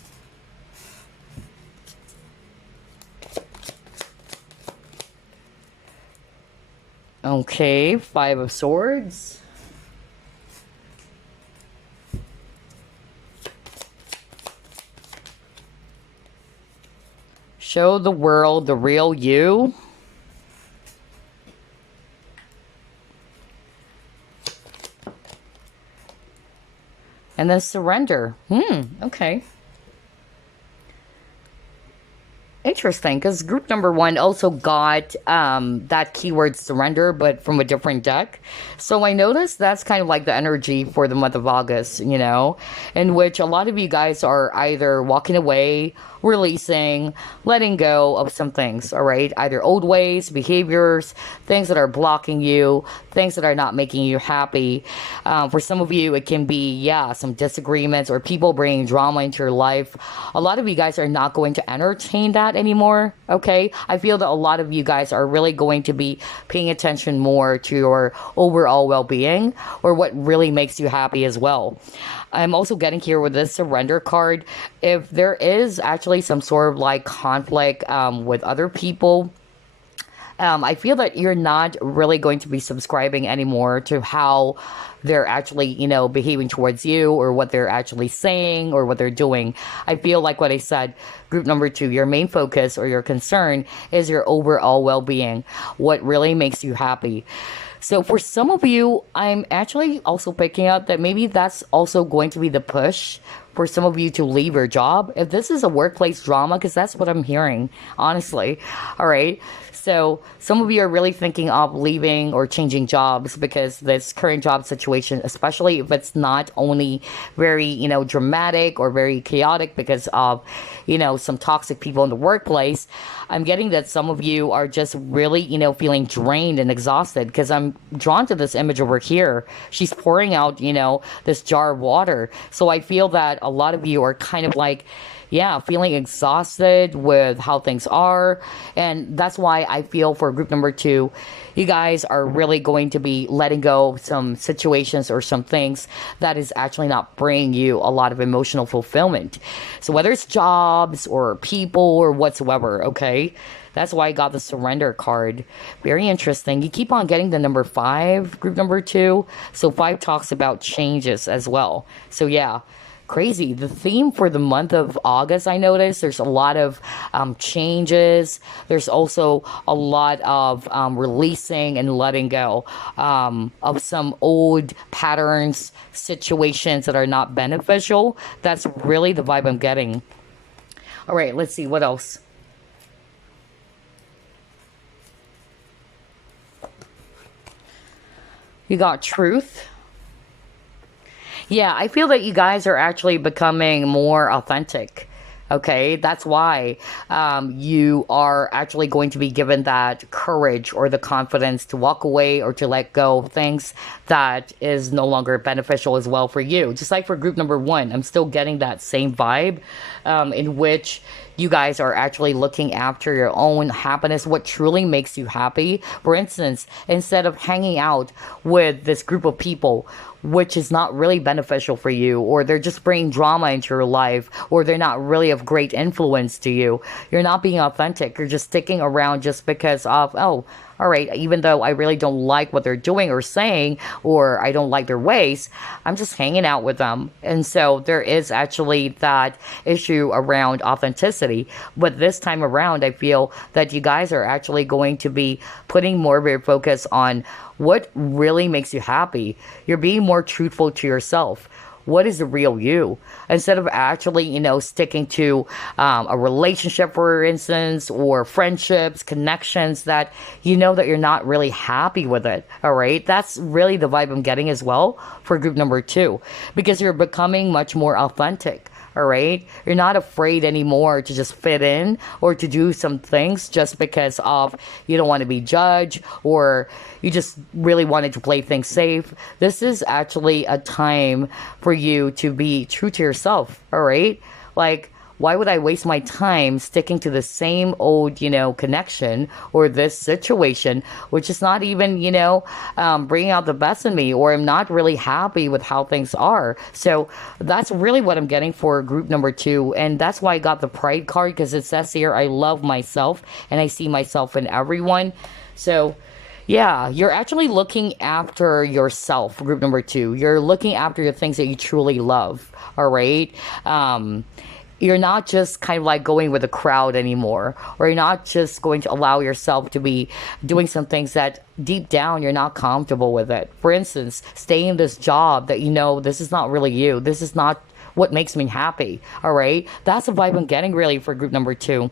Okay, 5 of Swords. Show the world the real you. And then surrender. Okay. Interesting, because group number 1 also got that keyword surrender, but from a different deck. So I noticed that's kind of like the energy for the month of August, in which a lot of you guys are either walking away, releasing, letting go of some things, all right? Either old ways, behaviors, things that are blocking you, things that are not making you happy. For some of you, it can be, some disagreements or people bringing drama into your life. A lot of you guys are not going to entertain that anymore, okay? I feel that a lot of you guys are really going to be paying attention more to your overall well-being, or what really makes you happy as well. I'm also getting here with this surrender card. If there is actually some sort of like conflict with other people, I feel that you're not really going to be subscribing anymore to how they're actually, behaving towards you, or what they're actually saying, or what they're doing. I feel like what I said, group number 2, your main focus or your concern is your overall well-being, what really makes you happy. So for some of you, I'm actually also picking up that maybe that's also going to be the push for some of you to leave your job. If this is a workplace drama, because that's what I'm hearing, honestly. All right. So some of you are really thinking of leaving or changing jobs because this current job situation, especially if it's not only very, dramatic or very chaotic because of, some toxic people in the workplace. I'm getting that some of you are just really, feeling drained and exhausted, because I'm drawn to this image over here. She's pouring out, this jar of water. So I feel that a lot of you are kind of like, feeling exhausted with how things are. And that's why I feel for group number 2, you guys are really going to be letting go of some situations or some things that is actually not bringing you a lot of emotional fulfillment. So whether it's jobs or people or whatsoever, okay? That's why I got the surrender card. Very interesting. You keep on getting the number 5, group number 2. So 5 talks about changes as well. So crazy. The theme for the month of August, I noticed there's a lot of changes. There's also a lot of releasing and letting go of some old patterns, situations that are not beneficial. That's really the vibe I'm getting. All right, let's see what else. You got truth. Yeah, I feel that you guys are actually becoming more authentic. Okay, that's why you are actually going to be given that courage or the confidence to walk away or to let go of things that is no longer beneficial as well for you. Just like for group number one, I'm still getting that same vibe in which you guys are actually looking after your own happiness, what truly makes you happy. For instance, instead of hanging out with this group of people, which is not really beneficial for you, or they're just bringing drama into your life, or they're not really of great influence to you, you're not being authentic. You're just sticking around just because of, oh, all right, even though I really don't like what they're doing or saying, or I don't like their ways, I'm just hanging out with them. And so there is actually that issue around authenticity. But this time around, I feel that you guys are actually going to be putting more of your focus on what really makes you happy. You're being more truthful to yourself. What is the real you? Instead of actually, sticking to a relationship, for instance, or friendships, connections that you know that you're not really happy with it. All right. That's really the vibe I'm getting as well for group number two, because you're becoming much more authentic. All right. You're not afraid anymore to just fit in or to do some things just because of you don't want to be judged or you just really wanted to play things safe. This is actually a time for you to be true to yourself. All right. Like, why would I waste my time sticking to the same old, connection or this situation, which is not even, bringing out the best in me, or I'm not really happy with how things are. So that's really what I'm getting for group number two. And that's why I got the pride card, because it says here, I love myself and I see myself in everyone. So yeah, you're actually looking after yourself, group number two. You're looking after the things that you truly love. All right. You're not just kind of like going with the crowd anymore, or you're not just going to allow yourself to be doing some things that deep down you're not comfortable with it. For instance, staying in this job that this is not really you. This is not what makes me happy. All right. That's the vibe I'm getting really for group number two.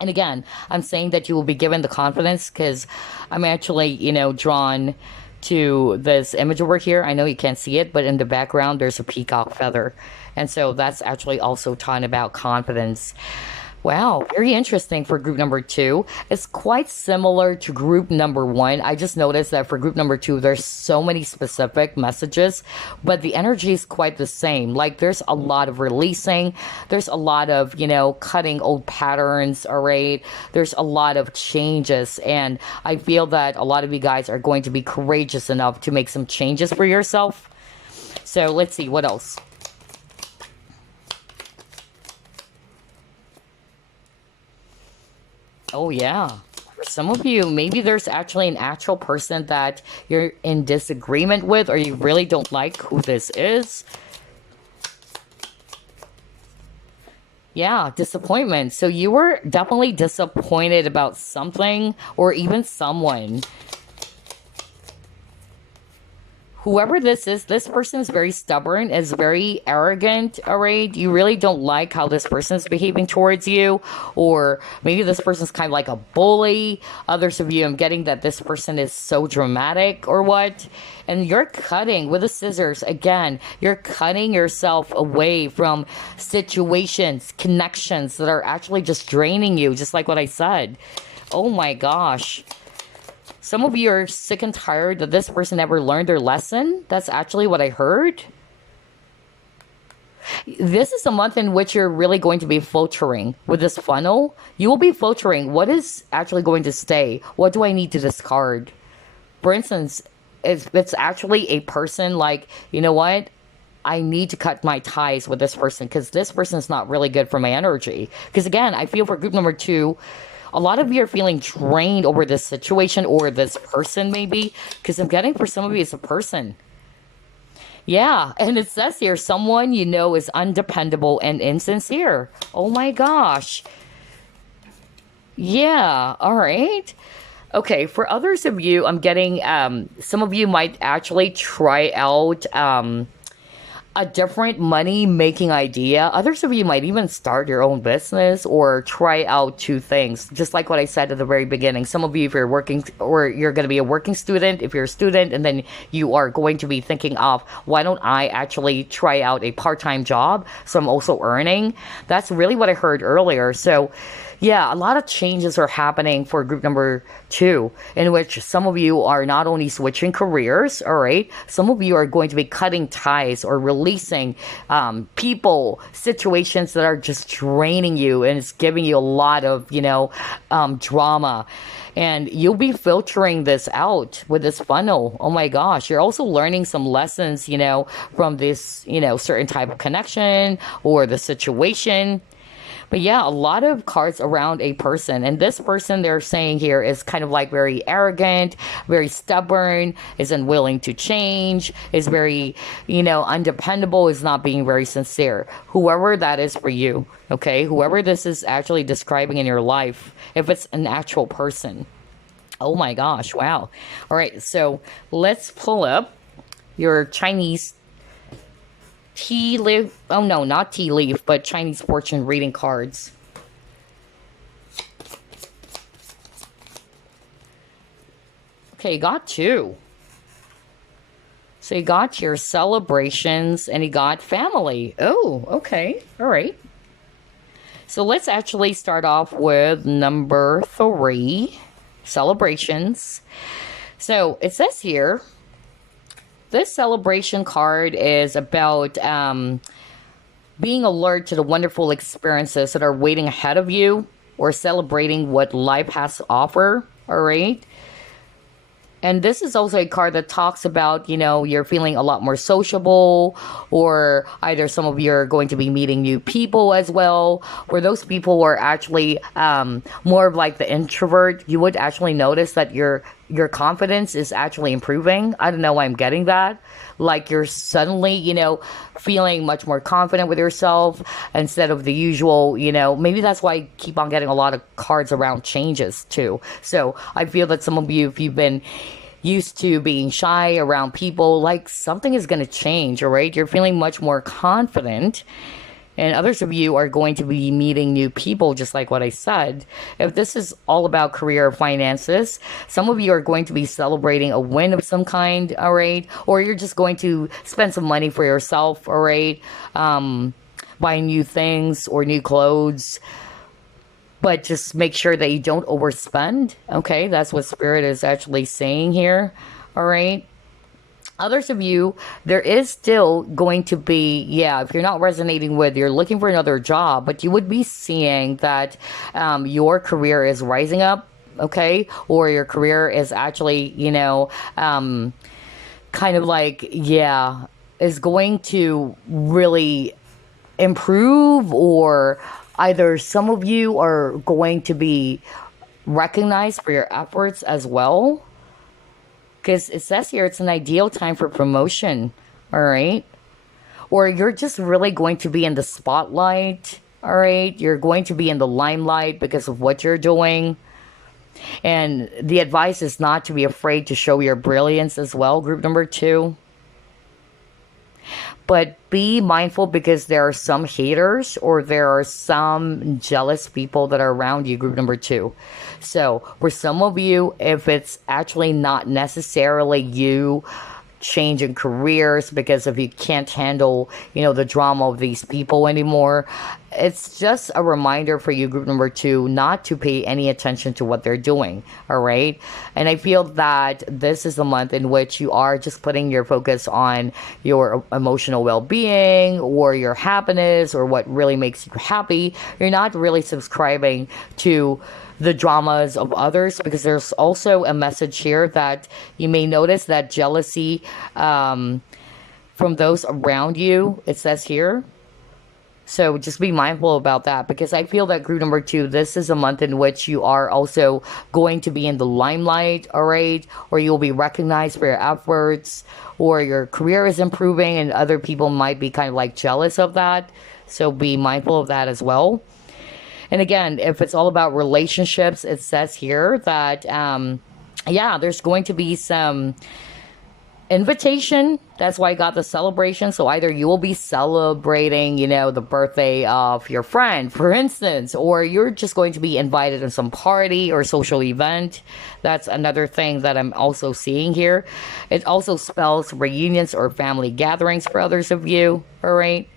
And again, I'm saying that you will be given the confidence because I'm actually, drawn to this image over here. I know you can't see it, but in the background, there's a peacock feather. And so that's actually also talking about confidence. Wow, very interesting for group number two. It's quite similar to group number one. I just noticed that for group number two, there's so many specific messages, but the energy is quite the same. Like there's a lot of releasing. There's a lot of, cutting old patterns, all right? There's a lot of changes. And I feel that a lot of you guys are going to be courageous enough to make some changes for yourself. So let's see, what else? Oh, yeah. For some of you, maybe there's actually an actual person that you're in disagreement with or you really don't like who this is. Yeah, disappointment. So you were definitely disappointed about something or even someone. Whoever this is, this person is very stubborn, is very arrogant, all right? You really don't like how this person is behaving towards you, or maybe this person's kind of like a bully. Others of you, I'm getting that this person is so dramatic or what. And you're cutting with the scissors. Again, you're cutting yourself away from situations, connections that are actually just draining you, just like what I said. Oh my gosh. Some of you are sick and tired that this person never learned their lesson. That's actually what I heard. This is a month in which you're really going to be filtering with this funnel. You will be filtering what is actually going to stay. What do I need to discard? For instance, if it's actually a person like, you know what? I need to cut my ties with this person because this person is not really good for my energy. Because again, I feel for group number two, a lot of you are feeling drained over this situation or this person maybe, because I'm getting for some of you it's a person. Yeah, and it says here, someone you know is undependable and insincere. Oh my gosh. Yeah, all right. Okay, for others of you, I'm getting, some of you might actually try out a different money making idea. Others of you might even start your own business or try out two things. Just like what I said at the very beginning. Some of you, if you're working or you're going to be a working student, if you're a student, and then you are going to be thinking of, why don't I actually try out a part-time job so I'm also earning? That's really what I heard earlier. So yeah, a lot of changes are happening for group number 2, in which some of you are not only switching careers, all right, some of you are going to be cutting ties or releasing people, situations that are just draining you, and it's giving you a lot of, drama. And you'll be filtering this out with this funnel. Oh my gosh. You're also learning some lessons, from this, certain type of connection or the situation. But yeah, a lot of cards around a person. And this person they're saying here is kind of like very arrogant, very stubborn, is unwilling to change, is very, undependable, is not being very sincere. Whoever that is for you, okay? Whoever this is actually describing in your life, if it's an actual person. Oh my gosh, wow. All right, so let's pull up your Chinese tea leaf. Oh no, not tea leaf, but Chinese fortune reading cards. Okay, you got 2. So you got your celebrations and you got family. Oh, okay. All right. So let's actually start off with number 3, celebrations. So it says here, this celebration card is about being alert to the wonderful experiences that are waiting ahead of you, or celebrating what life has to offer, all right? And this is also a card that talks about, you're feeling a lot more sociable, or either some of you are going to be meeting new people as well, where those people are actually more of like the introvert. You would actually notice that your confidence is actually improving. I don't know why I'm getting that. Like you're suddenly, feeling much more confident with yourself instead of the usual, maybe that's why I keep on getting a lot of cards around changes too. So I feel that some of you, if you've been used to being shy around people, like something is going to change, all right? You're feeling much more confident. And others of you are going to be meeting new people, just like what I said. If this is all about career or finances, some of you are going to be celebrating a win of some kind, all right? Or you're just going to spend some money for yourself, all right? Buying new things or new clothes. But just make sure that you don't overspend, okay? That's what Spirit is actually saying here, all right? Others of you, there is still going to be, if you're not resonating with, you're looking for another job, but you would be seeing that your career is rising up, okay? Or your career is actually, kind of like, is going to really improve, or either some of you are going to be recognized for your efforts as well. Because it says here it's an ideal time for promotion, all right? Or you're just really going to be in the spotlight, all right? You're going to be in the limelight because of what you're doing. And the advice is not to be afraid to show your brilliance as well, group number 2. But be mindful, because there are some haters or there are some jealous people that are around you, group number 2. So for some of you, if it's actually not necessarily you changing careers because if you can't handle, the drama of these people anymore, it's just a reminder for you, group number 2, not to pay any attention to what they're doing, all right? And I feel that this is a month in which you are just putting your focus on your emotional well-being or your happiness or what really makes you happy. You're not really subscribing to the dramas of others, because there's also a message here that you may notice that jealousy from those around you, it says here. So just be mindful about that, because I feel that group number 2, this is a month in which you are also going to be in the limelight, all right? Or you'll be recognized for your efforts, or your career is improving and other people might be kind of like jealous of that. So be mindful of that as well. And again, if it's all about relationships, it says here that, there's going to be some invitation. That's why I got the celebration. So either you will be celebrating, the birthday of your friend, for instance, or you're just going to be invited to some party or social event. That's another thing that I'm also seeing here. It also spells reunions or family gatherings for others of you. All right.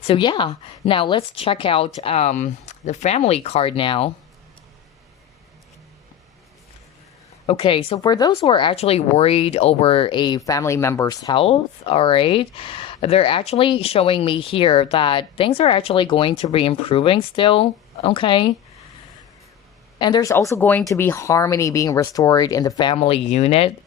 So yeah, now let's check out the family card now. Okay, so for those who are actually worried over a family member's health, all right, they're actually showing me here that things are actually going to be improving still, okay? And there's also going to be harmony being restored in the family unit.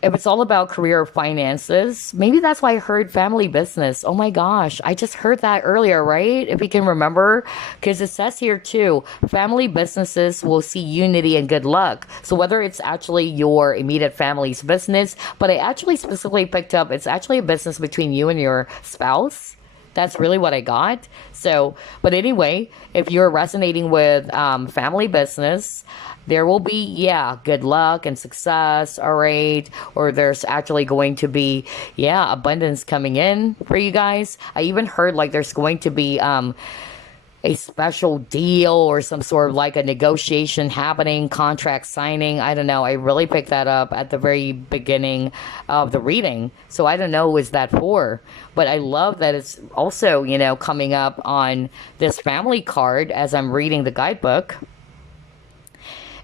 If it's all about career or finances, maybe that's why I heard family business. Oh my gosh, I just heard that earlier, right? If you can remember, because it says here too, family businesses will see unity and good luck. So whether it's actually your immediate family's business, but I actually specifically picked up, it's actually a business between you and your spouse. That's really what I got. So, but anyway, if you're resonating with family business, there will be, yeah, good luck and success, all right? Or there's actually going to be, yeah, abundance coming in for you guys. I even heard like there's going to be a special deal or some sort of like a negotiation happening, contract signing. I don't know. I really picked that up at the very beginning of the reading. So I don't know who is that for. But I love that it's also, coming up on this family card as I'm reading the guidebook.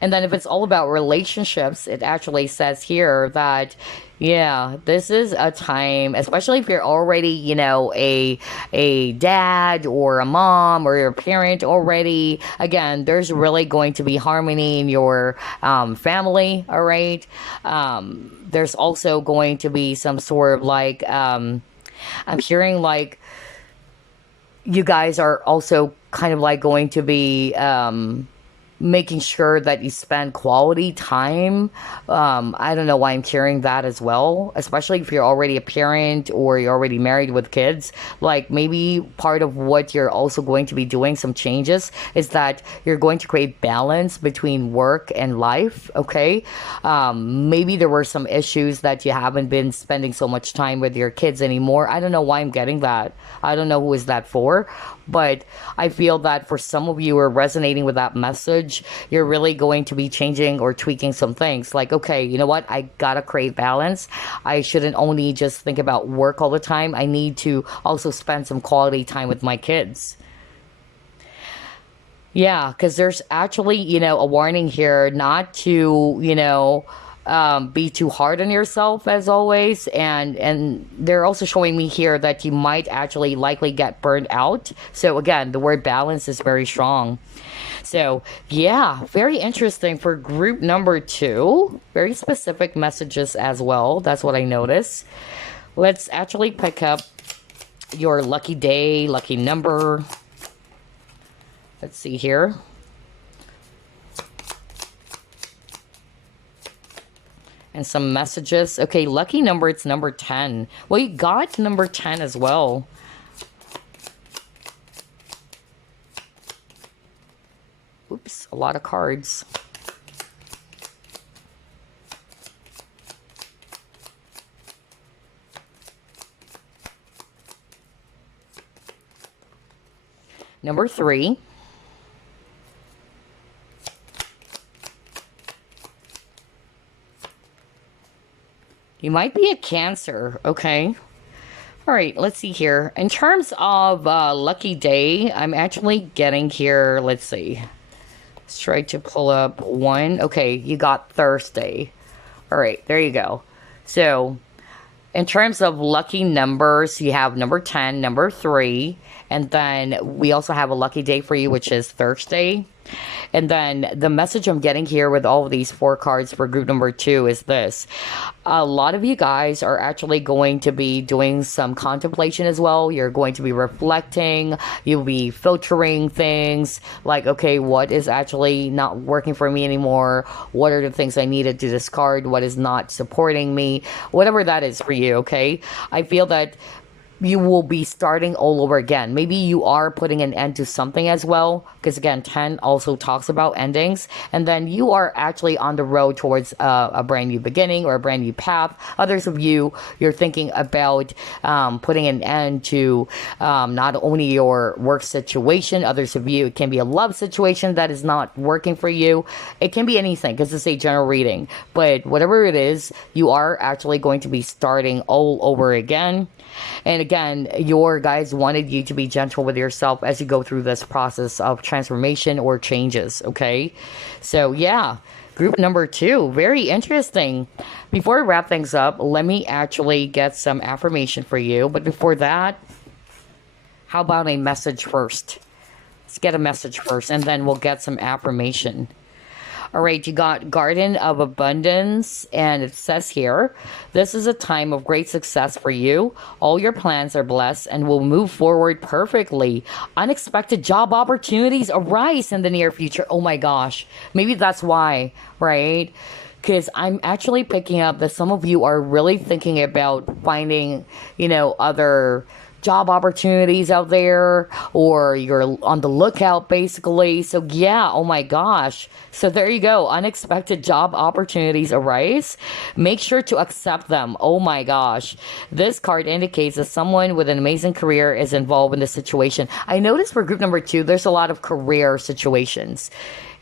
And then if it's all about relationships, it actually says here that, yeah, this is a time, especially if you're already, a dad or a mom or you're a parent already. Again, there's really going to be harmony in your family, all right? There's also going to be some sort of like, I'm hearing like you guys are also kind of like going to be making sure that you spend quality time. I don't know why I'm hearing that as well, especially if you're already a parent or you're already married with kids. Like maybe part of what you're also going to be doing some changes is that you're going to create balance between work and life. Okay. Maybe there were some issues that you haven't been spending so much time with your kids anymore. I don't know why I'm getting that. I don't know who is that for, but I feel that for some of you who are resonating with that message, you're really going to be changing or tweaking some things. Like, okay, you know what? I gotta create balance. I shouldn't only just think about work all the time. I need to also spend some quality time with my kids. Yeah, because there's actually, a warning here not to, be too hard on yourself as always, and they're also showing me here that you might actually likely get burned out. So again, the word balance is very strong. So yeah, very interesting for group number 2. Very specific messages as well. That's what I noticed. Let's actually pick up your lucky day, lucky number. Let's see here. And some messages. Okay, lucky number, it's number 10. Well, you got number 10 as well. Oops, a lot of cards. Number 3. You might be a Cancer, okay? All right, let's see here. In terms of lucky day, I'm actually getting here, let's see. Let's try to pull up one. Okay, you got Thursday. All right, there you go. So, in terms of lucky numbers, you have number 10, number 3, and then we also have a lucky day for you, which is Thursday. And then the message I'm getting here with all of these 4 cards for group number 2 is this. A lot of you guys are actually going to be doing some contemplation as well. You're going to be reflecting. You'll be filtering things like, okay, what is actually not working for me anymore? What are the things I needed to discard? What is not supporting me? Whatever that is for you, okay? I feel that you will be starting all over again. Maybe you are putting an end to something as well, because again, 10 also talks about endings. And then you are actually on the road towards a brand new beginning or a brand new path. Others of you, you're thinking about putting an end to not only your work situation. Others of you, it can be a love situation that is not working for you. It can be anything, because it's a general reading. But whatever it is, you are actually going to be starting all over again. And again, your guides wanted you to be gentle with yourself as you go through this process of transformation or changes, okay? So, yeah, group number 2, very interesting. Before I wrap things up, let me actually get some affirmation for you. But before that, how about a message first? Let's get a message first, and then we'll get some affirmation. All right, you got Garden of Abundance, and it says here, this is a time of great success for you. All your plans are blessed and will move forward perfectly. Unexpected job opportunities arise in the near future. Oh my gosh, maybe that's why, right? Because I'm actually picking up that some of you are really thinking about finding, other job opportunities out there, or you're on the lookout basically. So yeah, oh my gosh. So there you go. Unexpected job opportunities arise. Make sure to accept them. Oh my gosh. This card indicates that someone with an amazing career is involved in the situation. I noticed for group number 2, there's a lot of career situations.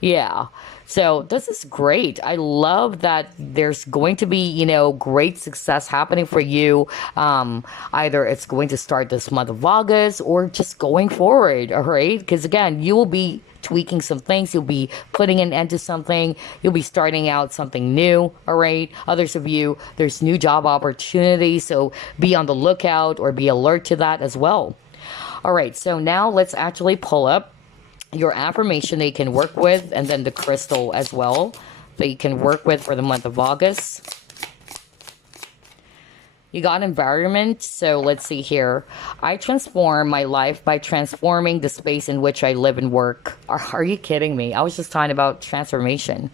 Yeah. So this is great. I love that there's going to be, great success happening for you. Either it's going to start this month of August or just going forward. All right. Because again, you will be tweaking some things. You'll be putting an end to something. You'll be starting out something new. All right. Others of you, there's new job opportunities. So be on the lookout or be alert to that as well. All right. So now let's actually pull up your affirmation that you can work with, and then the crystal as well that you can work with for the month of August. You got environment. So let's see here. I transform my life by transforming the space in which I live and work. Are you kidding me? I was just talking about transformation.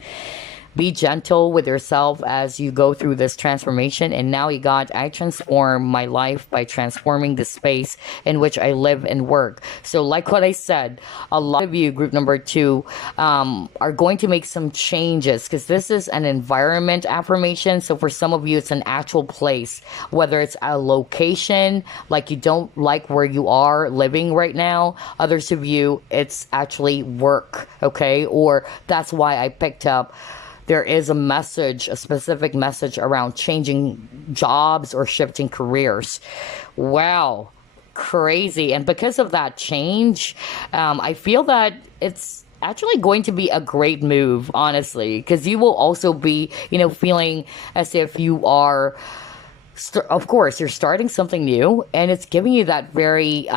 Be gentle with yourself as you go through this transformation. And now you got, I transform my life by transforming the space in which I live and work. So like what I said, a lot of you, group number 2, are going to make some changes, because this is an environment affirmation. So for some of you, it's an actual place, whether it's a location, like you don't like where you are living right now. Others of you, it's actually work, okay? Or that's why I picked up there is a message, a specific message around changing jobs or shifting careers. Wow, crazy. And because of that change, I feel that it's actually going to be a great move, honestly, because you will also be, feeling as if you are, of course, you're starting something new, and it's giving you that very,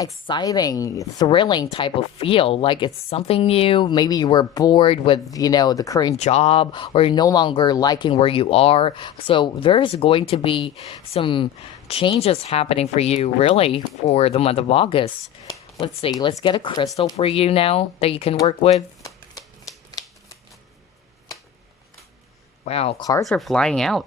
exciting, thrilling type of feel, like it's something new. Maybe you were bored with, the current job, or you're no longer liking where you are. So there's going to be some changes happening for you, really, for the month of August. Let's see. Let's get a crystal for you now that you can work with. Wow, cards are flying out.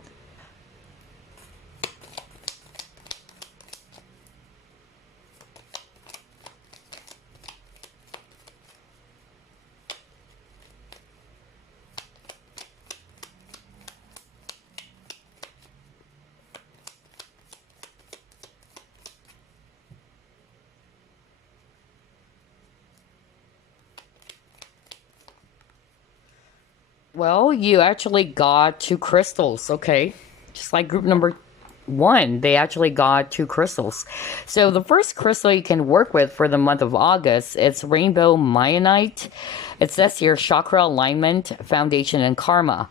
Well, you actually got 2 crystals, okay? Just like group number 1, they actually got 2 crystals. So the first crystal you can work with for the month of August, it's Rainbow Myonite. It says here, chakra alignment, foundation, and karma.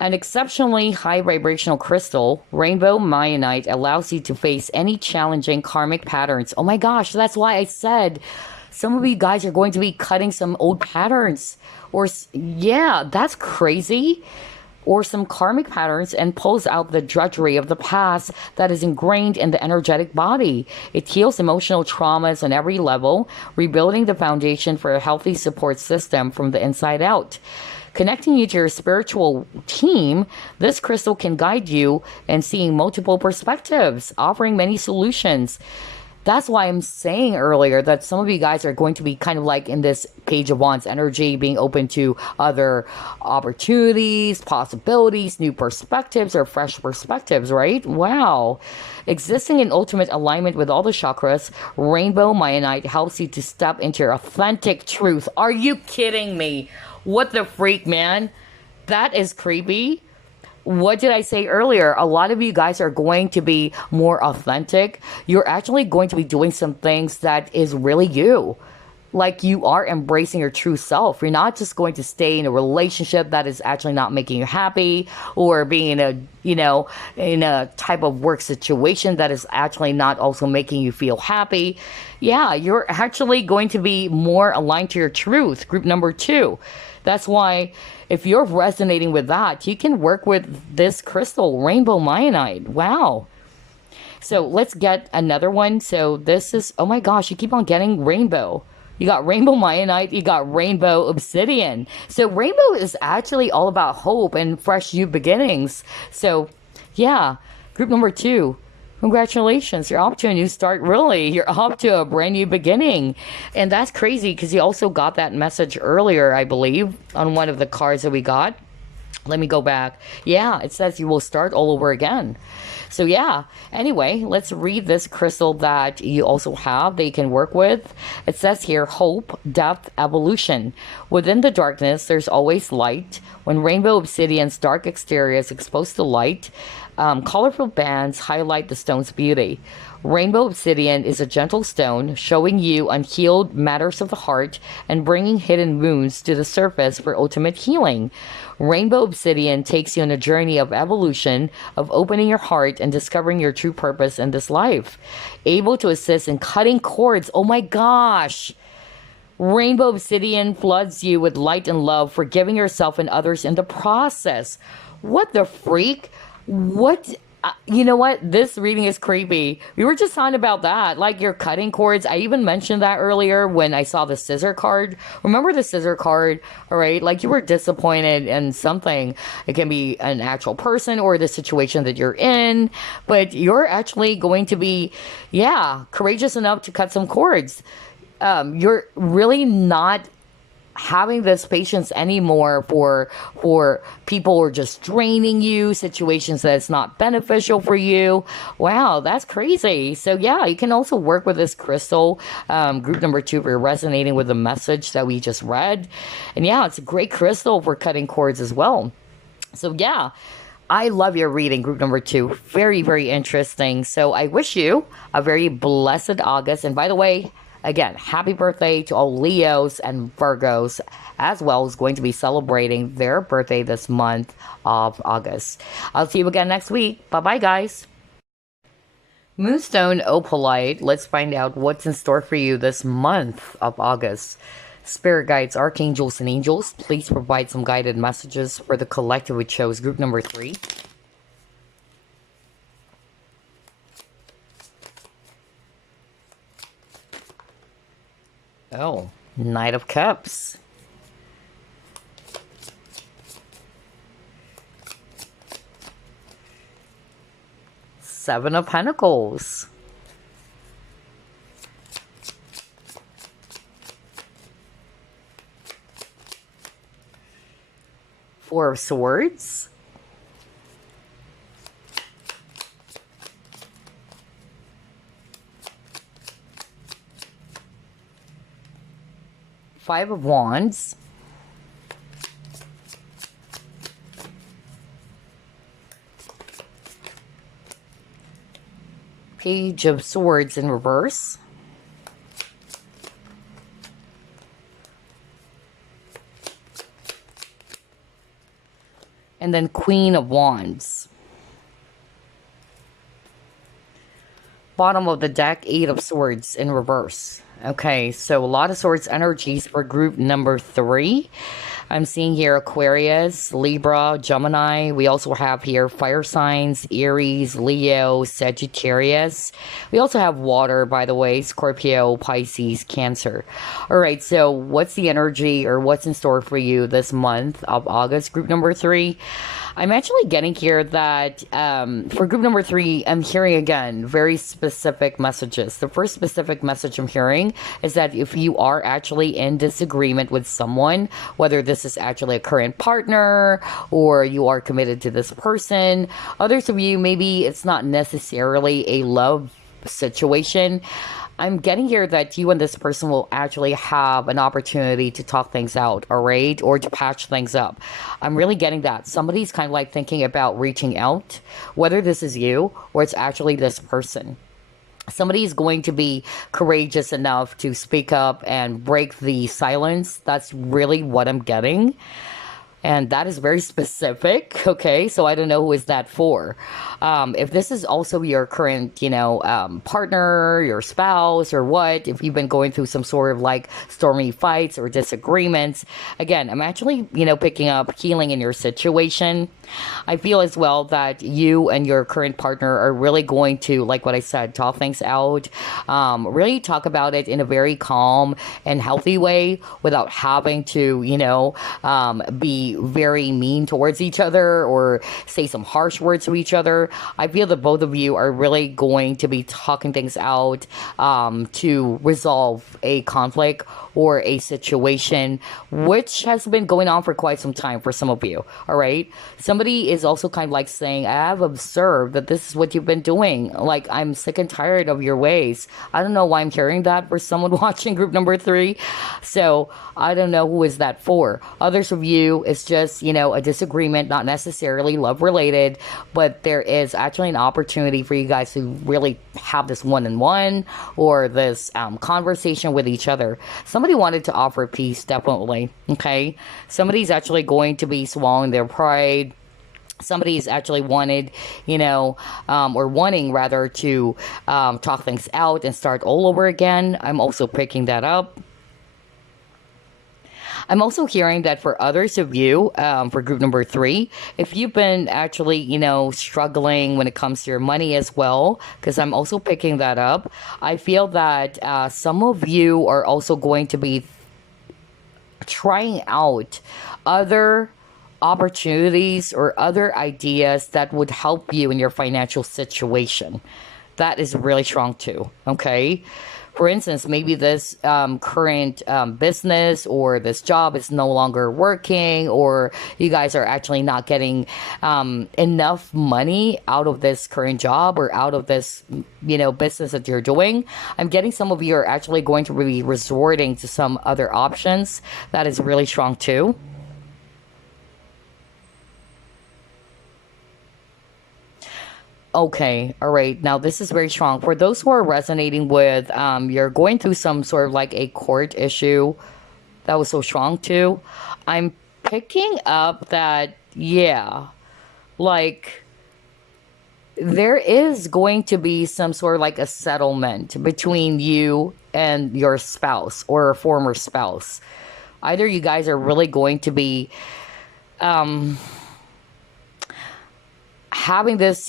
An exceptionally high vibrational crystal, Rainbow Myonite allows you to face any challenging karmic patterns. Oh my gosh, that's why I said some of you guys are going to be cutting some old patterns. Yeah, that's crazy. or some karmic patterns and pulls out the drudgery of the past that is ingrained in the energetic body. It heals emotional traumas on every level, rebuilding the foundation for a healthy support system from the inside out. Connecting you to your spiritual team, this crystal can guide you in seeing multiple perspectives, offering many solutions. That's why I'm saying earlier that some of you guys are going to be kind of like in this Page of Wands energy, being open to other opportunities, possibilities, new perspectives, or fresh perspectives, right? Wow. Existing in ultimate alignment with all the chakras, Rainbow Mayanite helps you to step into your authentic truth. Are you kidding me? What the freak, man? That is creepy. What did I say earlier? A lot of you guys are going to be more authentic. You're actually going to be doing some things that is really you. Like you are embracing your true self. You're not just going to stay in a relationship that is actually not making you happy, or being in a, in a type of work situation that is actually not also making you feel happy. Yeah, you're actually going to be more aligned to your truth. Group number 2. That's why if you're resonating with that, you can work with this crystal, Rainbow Mayanite. Wow. So let's get another one. So this is, oh my gosh, you keep on getting rainbow. You got Rainbow Mayanite, you got Rainbow Obsidian. So rainbow is actually all about hope and fresh new beginnings. So yeah, group number 2. Congratulations, you're off to a new start, really. You're off to a brand new beginning. And that's crazy because you also got that message earlier, I believe, on one of the cards that we got. Let me go back. Yeah, it says you will start all over again. So yeah, anyway, let's read this crystal that you also have that you can work with. It says here, hope, depth, evolution. Within the darkness, there's always light. When Rainbow Obsidian's dark exterior is exposed to light, colorful bands highlight the stone's beauty. Rainbow Obsidian is a gentle stone, showing you unhealed matters of the heart and bringing hidden wounds to the surface for ultimate healing. Rainbow Obsidian takes you on a journey of evolution, of opening your heart and discovering your true purpose in this life. Able to assist in cutting cords. Oh my gosh! Rainbow Obsidian floods you with light and love, forgiving yourself and others in the process. What the freak? What? You know what? This reading is creepy. We were just talking about that, like you're cutting cords. I even mentioned that earlier when I saw the scissor card. Remember the scissor card? All right, like you were disappointed in something. It can be an actual person or the situation that you're in, but you're actually going to be, yeah, courageous enough to cut some cords. You're really not having this patience anymore for people who are just draining you, situations that's not beneficial for you. Wow, that's crazy. So yeah, you can also work with this crystal. Group number 2, if you're resonating with the message that we just read. And yeah, it's a great crystal for cutting cords as well. So yeah, I love your reading, group number 2. Very, very interesting. So I wish you a very blessed August. And by the way, again, happy birthday to all Leos and Virgos, as well as going to be celebrating their birthday this month of August. I'll see you again next week. Bye-bye, guys. Moonstone Opalite, let's find out what's in store for you this month of August. Spirit guides, archangels, and angels, please provide some guided messages for the collective we chose, group number 3. Oh, Knight of Cups. Seven of Pentacles. Four of Swords. Five of Wands. Page of Swords in reverse. And then Queen of Wands. Bottom of the deck, Eight of Swords in reverse. Okay, so a lot of swords energies for group number 3. I'm seeing here Aquarius, Libra, Gemini. We also have here fire signs, Aries, Leo, Sagittarius. We also have water, by the way, Scorpio, Pisces, Cancer. All right, so what's the energy or what's in store for you this month of August, group number 3? I'm actually getting here that for group number 3, I'm hearing again very specific messages. The first specific message I'm hearing is that if you are actually in disagreement with someone, whether this is actually a current partner or you are committed to this person, others of you, maybe it's not necessarily a love situation. I'm getting here that you and this person will actually have an opportunity to talk things out, all right? Or to patch things up. I'm really getting that. Somebody's kind of like thinking about reaching out, whether this is you or it's actually this person. Somebody is going to be courageous enough to speak up and break the silence. That's really what I'm getting. And that is very specific, okay? So I don't know who is that for. If this is also your current, partner, your spouse, or what, if you've been going through some sort of like stormy fights or disagreements, again, I'm actually, picking up healing in your situation. I feel as well that you and your current partner are really going to, like what I said, talk things out, really talk about it in a very calm and healthy way without having to, be very mean towards each other or say some harsh words to each other. I feel that both of you are really going to be talking things out to resolve a conflict or a situation which has been going on for quite some time for some of you. All right. Somebody is also kind of like saying, I have observed that this is what you've been doing. Like, I'm sick and tired of your ways. I don't know why I'm hearing that for someone watching group number 3. So I don't know who is that for. Others of you, it's just, a disagreement, not necessarily love related, but there is actually an opportunity for you guys to really have this one-on-one or this conversation with each other. Somebody wanted to offer peace, definitely. Okay. Somebody's actually going to be swallowing their pride. Somebody's actually wanted, or wanting rather to talk things out and start all over again. I'm also picking that up. I'm also hearing that for others of you, for group number 3, if you've been actually, struggling when it comes to your money as well, because I'm also picking that up, I feel that some of you are also going to be trying out other opportunities or other ideas that would help you in your financial situation. That is really strong too, okay? For instance, maybe this current business or this job is no longer working, or you guys are actually not getting enough money out of this current job or out of this, business that you're doing. I'm getting some of you are actually going to be resorting to some other options. That is really strong too. Okay, all right. Now this is very strong. For those who are resonating with, you're going through some sort of like a court issue. That was so strong too. I'm picking up that, yeah, like there is going to be some sort of like a settlement between you and your spouse or a former spouse. Either you guys are really going to be, having this,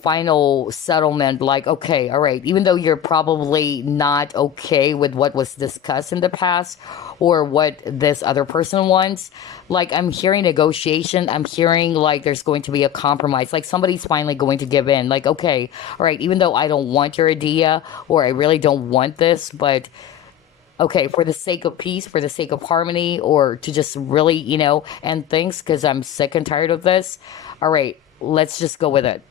final settlement, like, okay, all right, even though you're probably not okay with what was discussed in the past or what this other person wants, like, I'm hearing negotiation. I'm hearing like there's going to be a compromise. Like somebody's finally going to give in. Like, okay, all right, even though I don't want your idea or I really don't want this, but okay, for the sake of peace, for the sake of harmony, or to just really, end things because I'm sick and tired of this. All right, let's just go with it.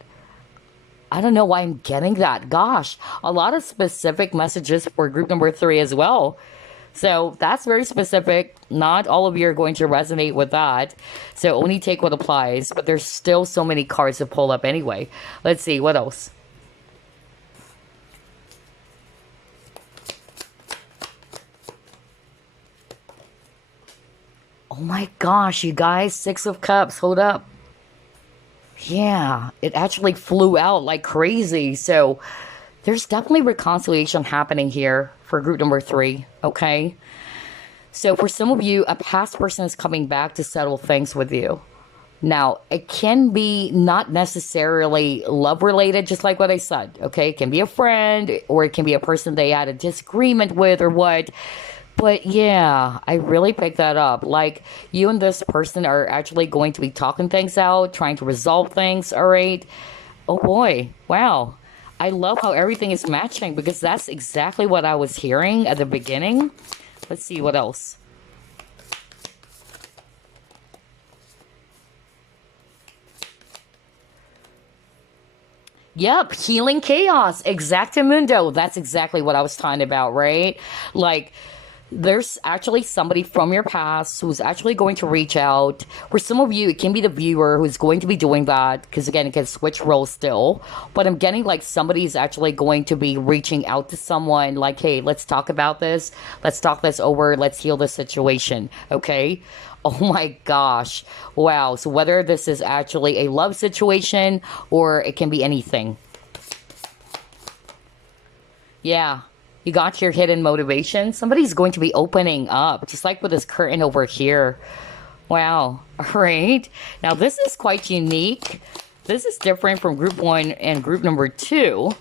I don't know why I'm getting that. Gosh, a lot of specific messages for group number 3 as well. So that's very specific. Not all of you are going to resonate with that. So only take what applies. But there's still so many cards to pull up anyway. Let's see, what else? Oh my gosh, you guys, 6 of Cups, hold up. Yeah, it actually flew out like crazy. So there's definitely reconciliation happening here for group number 3, okay? So for some of you, a past person is coming back to settle things with you. Now, it can be not necessarily love related, just like what I said. Okay, it can be a friend or it can be a person they had a disagreement with or what. But yeah, I really picked that up. Like, you and this person are actually going to be talking things out, trying to resolve things, all right? Oh boy, wow. I love how everything is matching because that's exactly what I was hearing at the beginning. Let's see what else. Yep, healing chaos. Exactamundo. That's exactly what I was talking about, right? Like, there's actually somebody from your past who's actually going to reach out. For some of you, it can be the viewer who's going to be doing that, because again, it can switch roles still. But I'm getting like somebody's actually going to be reaching out to someone like, hey, let's talk about this. Let's talk this over. Let's heal the situation. Okay. Oh my gosh. Wow. So whether this is actually a love situation or it can be anything. Yeah. You got your hidden motivation. Somebody's going to be opening up, just like with this curtain over here. Wow. All right. Now, this is quite unique. This is different from group one and group number two.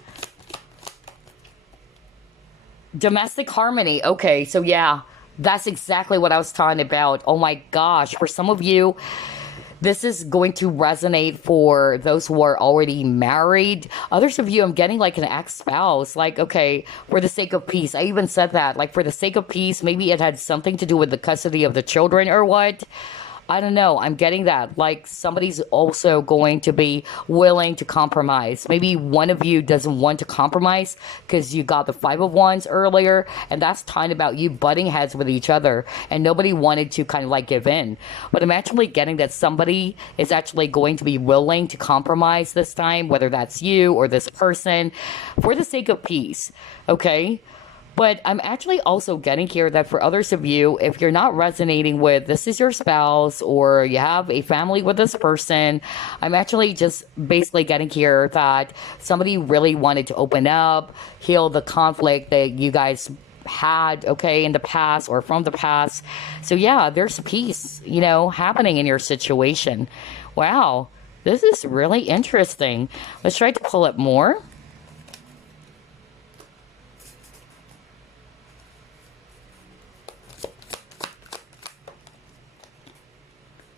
Domestic harmony. Okay. So, yeah, that's exactly what I was talking about. Oh my gosh. For some of you, this is going to resonate for those who are already married. Others of you, I'm getting like an ex-spouse. Like, okay, for the sake of peace. I even said that. Like, for the sake of peace, maybe it had something to do with the custody of the children or what. I don't know. I'm getting that. Like, somebody's also going to be willing to compromise. Maybe one of you doesn't want to compromise because you got the Five of Wands earlier, and that's talking about you butting heads with each other, and nobody wanted to kind of like give in. But I'm actually getting that somebody is actually going to be willing to compromise this time, whether that's you or this person, for the sake of peace. Okay? But I'm actually also getting here that for others of you, if you're not resonating with this is your spouse or you have a family with this person, I'm actually just basically getting here that somebody really wanted to open up, heal the conflict that you guys had, okay, in the past or from the past. So yeah, there's peace, happening in your situation. Wow, this is really interesting. Let's try to pull it more.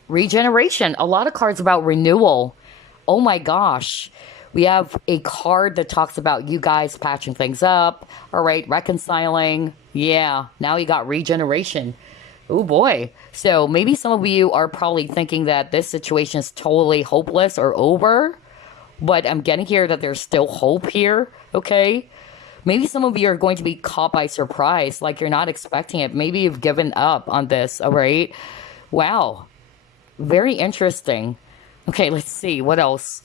Regeneration. A lot of cards about renewal. Oh my gosh. We have a card that talks about you guys patching things up. All right, reconciling. Yeah, now you got regeneration. Oh boy. So maybe some of you are probably thinking that this situation is totally hopeless or over. But I'm getting here that there's still hope here. Okay. Maybe some of you are going to be caught by surprise. Like you're not expecting it. Maybe you've given up on this. All right. Wow. Very interesting. Okay, let's see. What else?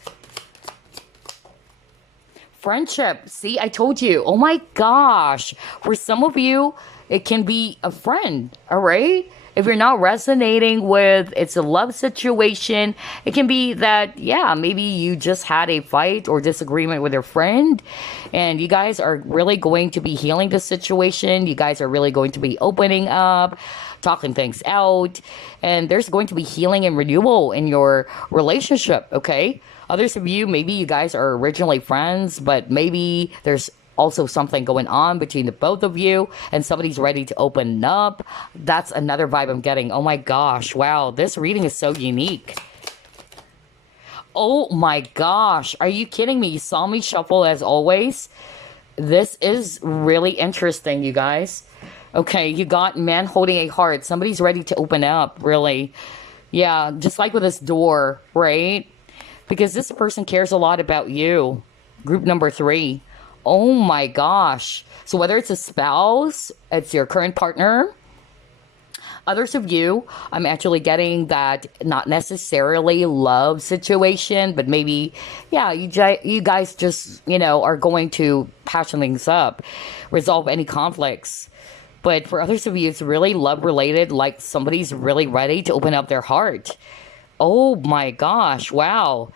Friendship. See, I told you. Oh my gosh. For some of you, it can be a friend. All right? If you're not resonating with it's a love situation, it can be that, yeah, maybe you just had a fight or disagreement with your friend and you guys are really going to be healing the situation. You guys are really going to be opening up, talking things out, and there's going to be healing and renewal in your relationship, okay? Others of you, maybe you guys are originally friends, but maybe there's also something going on between the both of you and somebody's ready to open up. That's another vibe I'm getting. Oh my gosh, wow, this reading is so unique. Oh my gosh, are you kidding me? You saw me shuffle as always. This is really interesting, you guys. Okay, you got man holding a heart. Somebody's ready to open up, really. Yeah, just like with this door, right? Because this person cares a lot about you. Group number 3. Oh my gosh. So whether it's a spouse, it's your current partner, others of you, I'm actually getting that not necessarily love situation, but maybe, yeah, you guys just, are going to patch things up, resolve any conflicts. But for others of you, it's really love related, like somebody's really ready to open up their heart. Oh my gosh, wow.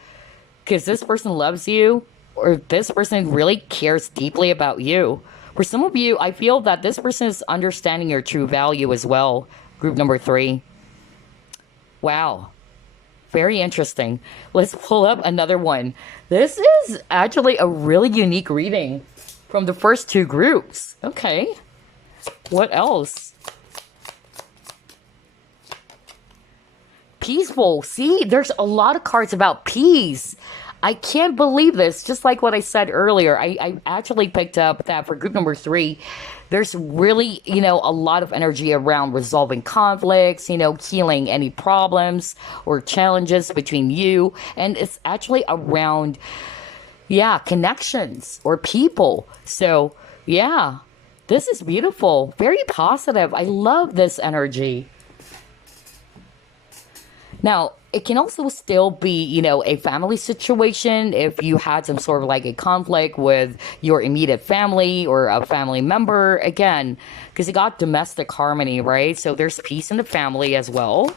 Because this person loves you, or this person really cares deeply about you. For some of you, I feel that this person is understanding your true value as well. Group number 3. Wow. Very interesting. Let's pull up another one. This is actually a really unique reading from the first 2 groups. Okay. What else? Peaceful. See, there's a lot of cards about peace. I can't believe this. Just like what I said earlier, I actually picked up that for group number 3, there's really, a lot of energy around resolving conflicts, healing any problems or challenges between you. And it's actually around, connections or people. So, this is beautiful. Very positive. I love this energy. Now, it can also still be, a family situation if you had some sort of like a conflict with your immediate family or a family member. Again, because you got domestic harmony, right? So there's peace in the family as well.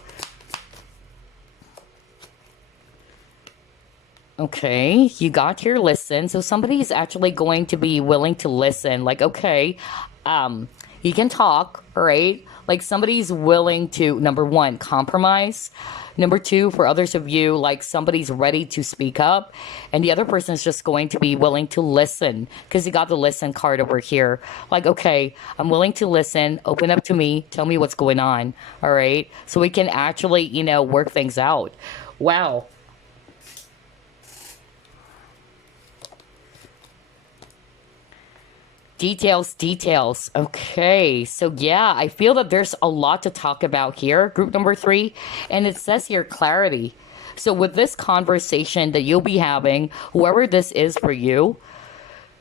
Okay, you got your listen. So somebody is actually going to be willing to listen. Like, okay, you can talk, right? Like somebody's willing to, number 1, compromise. Number 2, for others of you, like somebody's ready to speak up. And the other person is just going to be willing to listen. Because you got the listen card over here. Like, okay, I'm willing to listen. Open up to me. Tell me what's going on. All right? So we can actually, work things out. Wow. Details. Okay, so I feel that there's a lot to talk about here, group number 3, and it says here clarity. So with this conversation that you'll be having, whoever this is for you,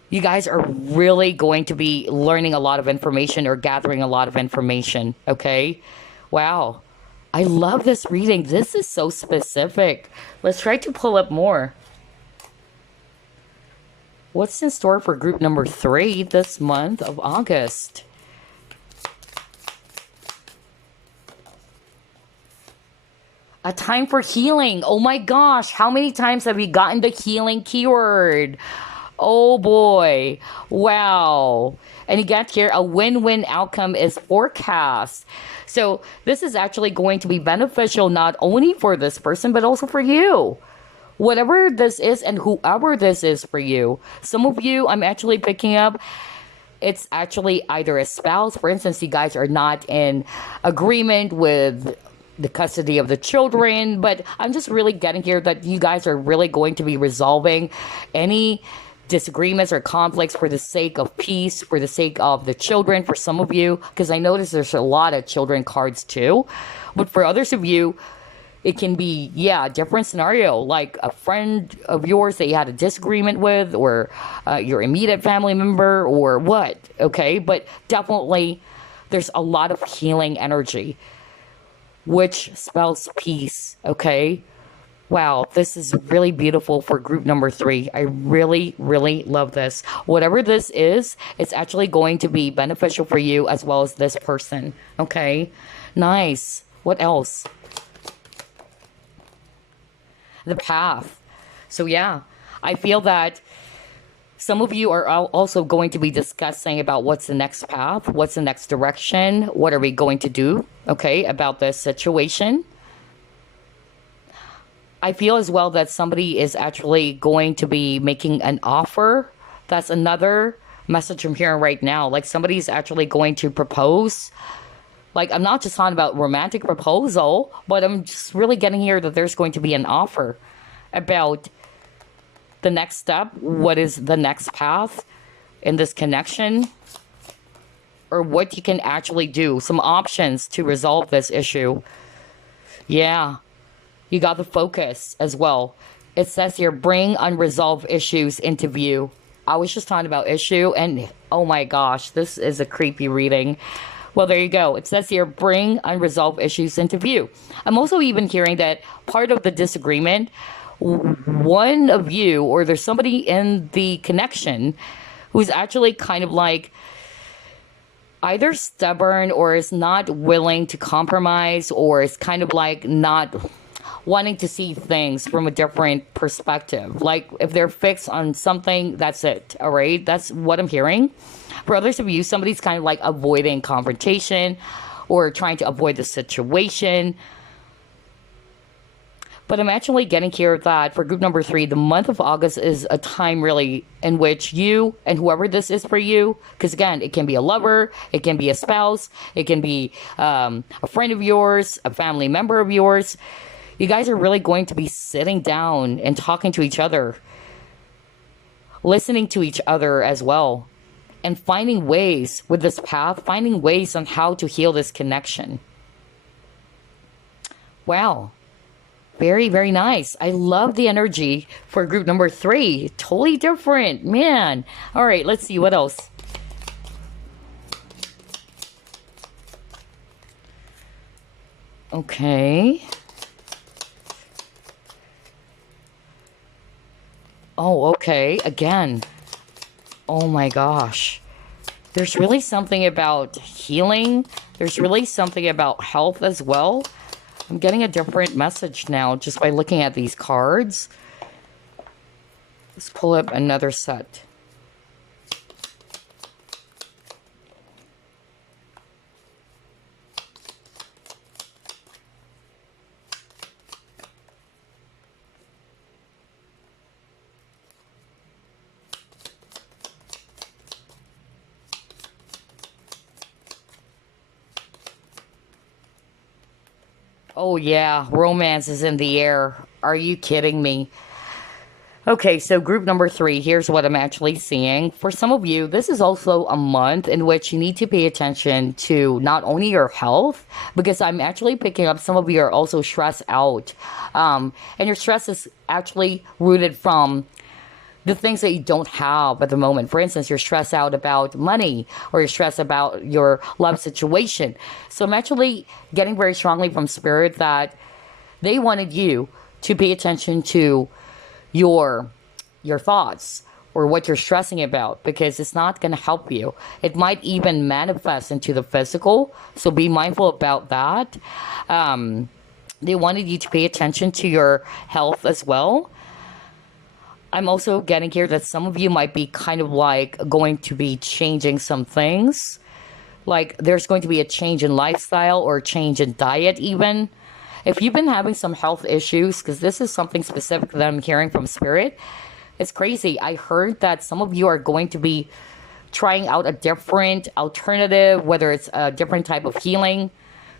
you guys are really going to be learning a lot of information or gathering a lot of information, okay? Wow, I love this reading. This is so specific. Let's try to pull up more. What's in store for group number 3 this month of August? A time for healing. Oh my gosh, how many times have we gotten the healing keyword? Oh boy, wow. And you got here, a win-win outcome is forecast. So this is actually going to be beneficial not only for this person, but also for you. Whatever this is and whoever this is for you. Some of you, I'm actually picking up, it's actually either a spouse. For instance, you guys are not in agreement with the custody of the children. But I'm just really getting here that you guys are really going to be resolving any disagreements or conflicts for the sake of peace, for the sake of the children, for some of you. Because I notice there's a lot of children cards too. But for others of you, it can be, a different scenario, like a friend of yours that you had a disagreement with, or your immediate family member, or what, okay? But definitely, there's a lot of healing energy, which spells peace, okay? Wow, this is really beautiful for group number 3. I really, really love this. Whatever this is, it's actually going to be beneficial for you as well as this person, okay? Nice. What else? The path. So I feel that some of you are also going to be discussing about what's the next path, what's the next direction, what are we going to do, okay, about this situation. I feel as well that somebody is actually going to be making an offer. That's another message I'm hearing right now. Like somebody's actually going to propose. Like, I'm not just talking about romantic proposal, but I'm just really getting here that there's going to be an offer about the next step. What is the next path in this connection? Or what you can actually do. Some options to resolve this issue. Yeah. You got the focus as well. It says here, bring unresolved issues into view. I was just talking about issue, and oh my gosh, this is a creepy reading. Well, there you go. It says here, bring unresolved issues into view. I'm also even hearing that part of the disagreement, one of you, or there's somebody in the connection who's actually kind of like either stubborn or is not willing to compromise, or is kind of like not wanting to see things from a different perspective. Like if they're fixed on something, that's it. All right. That's what I'm hearing. For others of you, somebody's kind of like avoiding confrontation or trying to avoid the situation. But I'm actually getting here that for group number 3, the month of August is a time really in which you and whoever this is for you, because again, it can be a lover, it can be a spouse, it can be a friend of yours, a family member of yours. You guys are really going to be sitting down and talking to each other, listening to each other as well, and finding ways with this path, finding ways on how to heal this connection. Wow. Very, very nice. I love the energy for group number 3. Totally different, man. All right, let's see what else. Okay. Oh, okay. Again. Oh my gosh. There's really something about healing. There's really something about health as well. I'm getting a different message now just by looking at these cards. Let's pull up another set. Oh yeah, romance is in the air. Are you kidding me? Okay, so group number 3, here's what I'm actually seeing. For some of you, this is also a month in which you need to pay attention to not only your health, because I'm actually picking up some of you are also stressed out. And your stress is actually rooted from the things that you don't have at the moment. For instance, you're stressed out about money or you're stressed about your love situation. So I'm actually getting very strongly from spirit that they wanted you to pay attention to your thoughts or what you're stressing about, because it's not going to help you. It might even manifest into the physical. So be mindful about that. They wanted you to pay attention to your health as well. I'm also getting here that some of you might be kind of like going to be changing some things. Like there's going to be a change in lifestyle or a change in diet even. If you've been having some health issues, because this is something specific that I'm hearing from spirit, it's crazy. I heard that some of you are going to be trying out a different alternative, whether it's a different type of healing.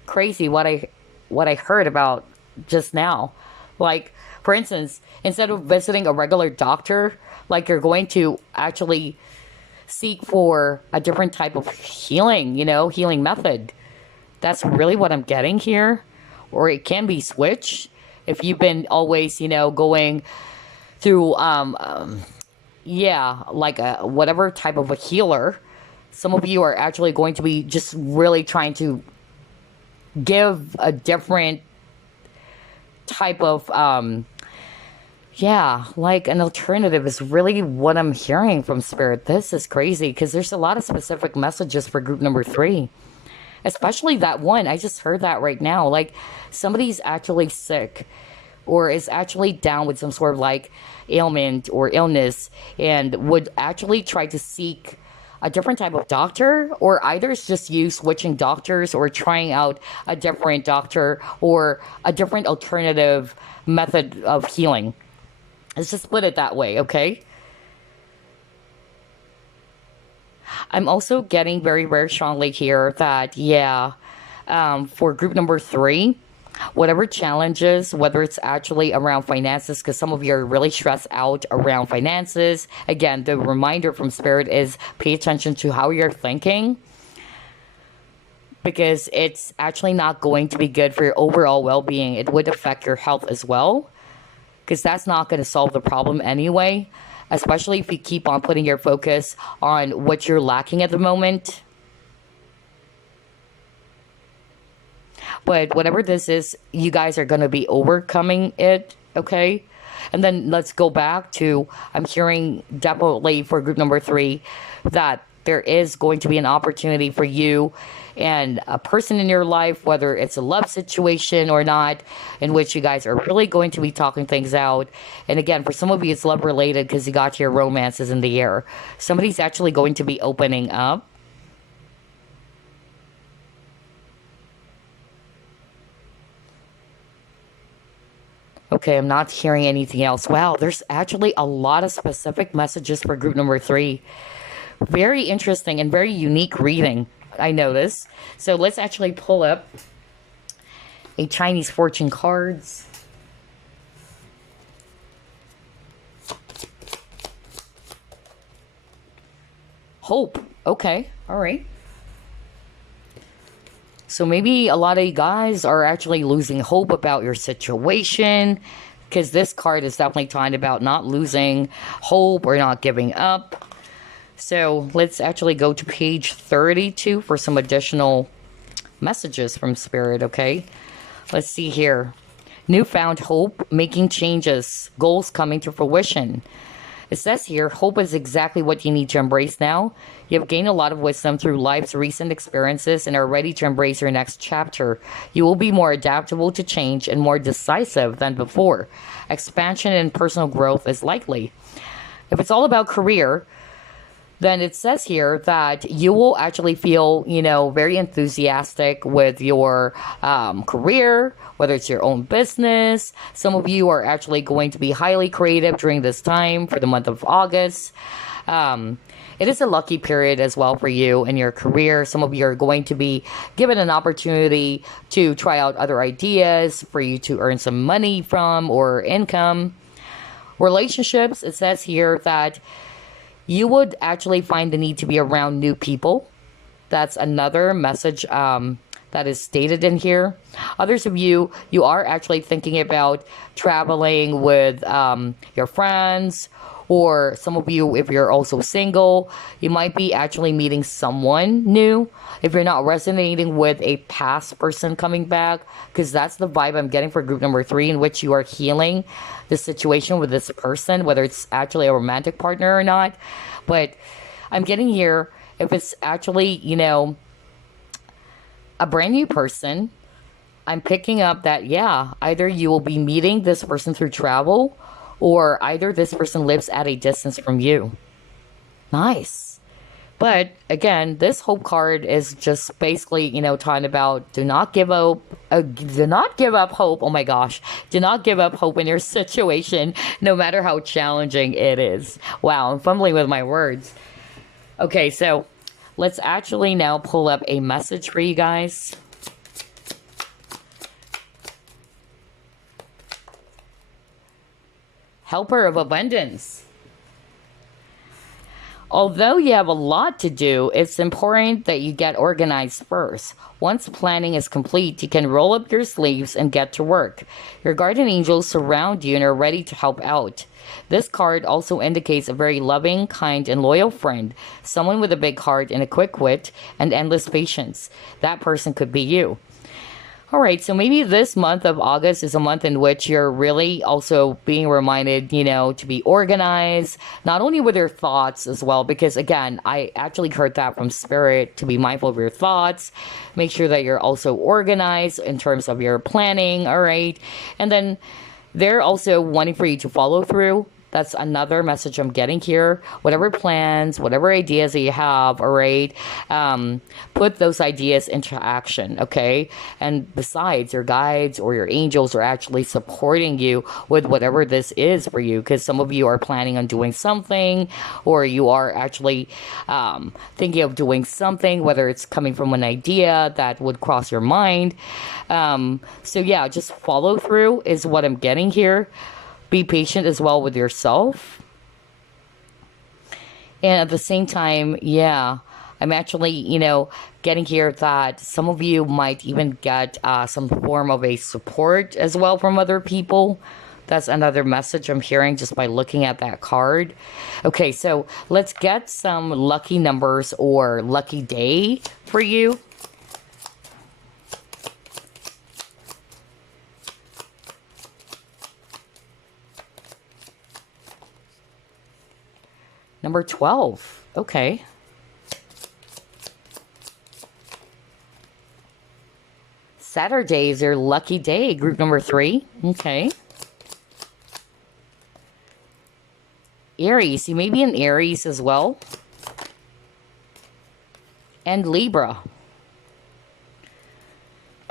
Crazy what I heard about just now. Like, for instance, instead of visiting a regular doctor, like you're going to actually seek for a different type of healing, healing method. That's really what I'm getting here. Or it can be switched. If you've been always, going through, like whatever type of a healer, some of you are actually going to be just really trying to give a different type of, like an alternative is really what I'm hearing from spirit. This is crazy because there's a lot of specific messages for group number 3. Especially that one. I just heard that right now. Like somebody's actually sick or is actually down with some sort of like ailment or illness and would actually try to seek a different type of doctor, or either it's just you switching doctors or trying out a different doctor or a different alternative method of healing. Let's just put it that way, okay? I'm also getting very, very strongly here that, for group number 3, whatever challenges, whether it's actually around finances, because some of you are really stressed out around finances. Again, the reminder from Spirit is pay attention to how you're thinking, because it's actually not going to be good for your overall well-being. It would affect your health as well, because that's not going to solve the problem anyway. Especially if you keep on putting your focus on what you're lacking at the moment. But whatever this is, you guys are going to be overcoming it, okay? And then let's go back to, I'm hearing definitely for group number 3, that there is going to be an opportunity for you and a person in your life, whether it's a love situation or not, in which you guys are really going to be talking things out. And again, for some of you, it's love related because you got your romances in the air. Somebody's actually going to be opening up. Okay, I'm not hearing anything else. Wow, there's actually a lot of specific messages for group number 3. Very interesting and very unique reading, I notice. So let's actually pull up a Chinese fortune cards. Hope. Okay, all right. So maybe a lot of you guys are actually losing hope about your situation, because this card is definitely talking about not losing hope or not giving up. So let's actually go to page 32 for some additional messages from Spirit, okay? Let's see here. Newfound hope, making changes, goals coming to fruition. It says here, hope is exactly what you need to embrace now. You have gained a lot of wisdom through life's recent experiences and are ready to embrace your next chapter. You will be more adaptable to change and more decisive than before. Expansion and personal growth is likely. If it's all about career, then it says here that you will actually feel, very enthusiastic with your career, whether it's your own business. Some of you are actually going to be highly creative during this time for the month of August. It is a lucky period as well for you in your career. Some of you are going to be given an opportunity to try out other ideas for you to earn some money from or income. Relationships, it says here that you would actually find the need to be around new people. That's another message that is stated in here. Others of you are actually thinking about traveling with your friends, or some of you, if you're also single, you might be actually meeting someone new. If you're not resonating with a past person coming back, because that's the vibe I'm getting for group number 3, in which you are healing the situation with this person, whether it's actually a romantic partner or not. But I'm getting here, if it's actually, a brand new person, I'm picking up that, either you will be meeting this person through travel, or either this person lives at a distance from you. Nice. But again, this hope card is just basically, talking about do not give up hope. Oh my gosh. Do not give up hope in your situation, no matter how challenging it is. Wow, I'm fumbling with my words. Okay, so let's actually now pull up a message for you guys. Helper of abundance. Although you have a lot to do, it's important that you get organized first. Once planning is complete, you can roll up your sleeves and get to work. Your guardian angels surround you and are ready to help out. This card also indicates a very loving, kind, and loyal friend, someone with a big heart and a quick wit and endless patience. That person could be you. All right, so maybe this month of August is a month in which you're really also being reminded, to be organized, not only with your thoughts as well, because again, I actually heard that from Spirit, to be mindful of your thoughts. Make sure that you're also organized in terms of your planning, all right? And then they're also wanting for you to follow through. That's another message I'm getting here. Whatever plans, whatever ideas that you have, all right, put those ideas into action, okay? And besides, your guides or your angels are actually supporting you with whatever this is for you, because some of you are planning on doing something, or you are actually thinking of doing something, whether it's coming from an idea that would cross your mind. So yeah, just follow through is what I'm getting here. Be patient as well with yourself. And at the same time, I'm actually, getting here that some of you might even get some form of a support as well from other people. That's another message I'm hearing just by looking at that card. Okay, so let's get some lucky numbers or lucky day for you. Number 12. Okay. Saturday is your lucky day, group number 3. Okay. Aries, you may be an Aries as well. And Libra.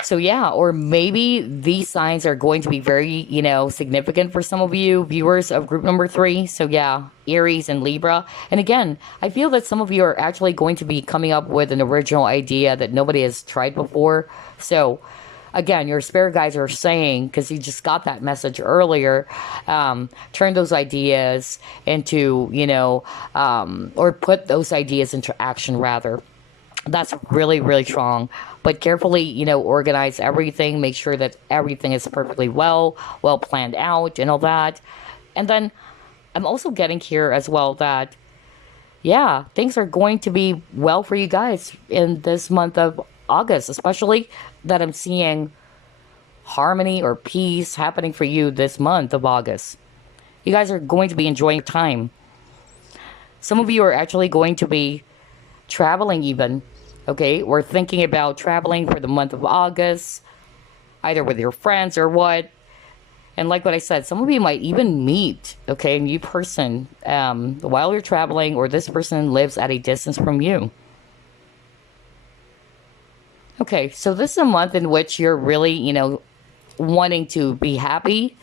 So yeah, or maybe these signs are going to be very, significant for some of you viewers of group number 3. So yeah, Aries and Libra. And again, I feel that some of you are actually going to be coming up with an original idea that nobody has tried before. So again, your spirit guides are saying, because you just got that message earlier, turn those ideas into, or put those ideas into action rather. That's really, really strong. But carefully, organize everything. Make sure that everything is perfectly well planned out and all that. And then I'm also getting here as well that, yeah, things are going to be well for you guys in this month of August. Especially that I'm seeing harmony or peace happening for you this month of August. You guys are going to be enjoying time. Some of you are actually going to be traveling even. Okay, we're thinking about traveling for the month of August, either with your friends or what. And like what I said, some of you might even meet, okay, a new person while you're traveling, or this person lives at a distance from you. Okay, so this is a month in which you're really, wanting to be happy.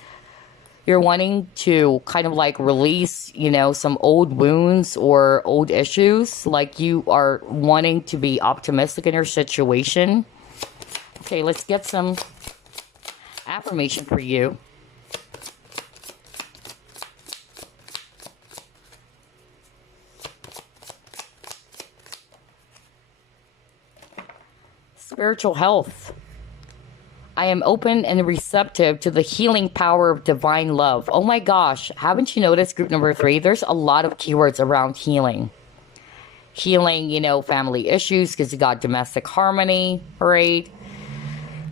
You're wanting to kind of like release, some old wounds or old issues. Like you are wanting to be optimistic in your situation. Okay, let's get some affirmation for you. Spiritual health. I am open and receptive to the healing power of divine love. Oh my gosh, haven't you noticed, group number 3? There's a lot of keywords around healing. Healing, family issues, because you got domestic harmony, all right?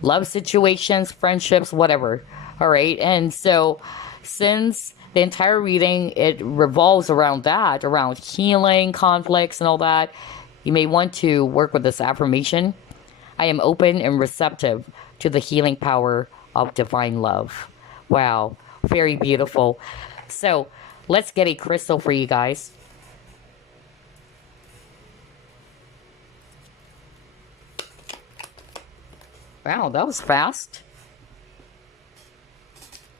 Love situations, friendships, whatever, all right? And so, since the entire reading, it revolves around that, around healing, conflicts, and all that, you may want to work with this affirmation. I am open and receptive to the healing power of divine love. Wow, very beautiful. So let's get a crystal for you guys. Wow, that was fast.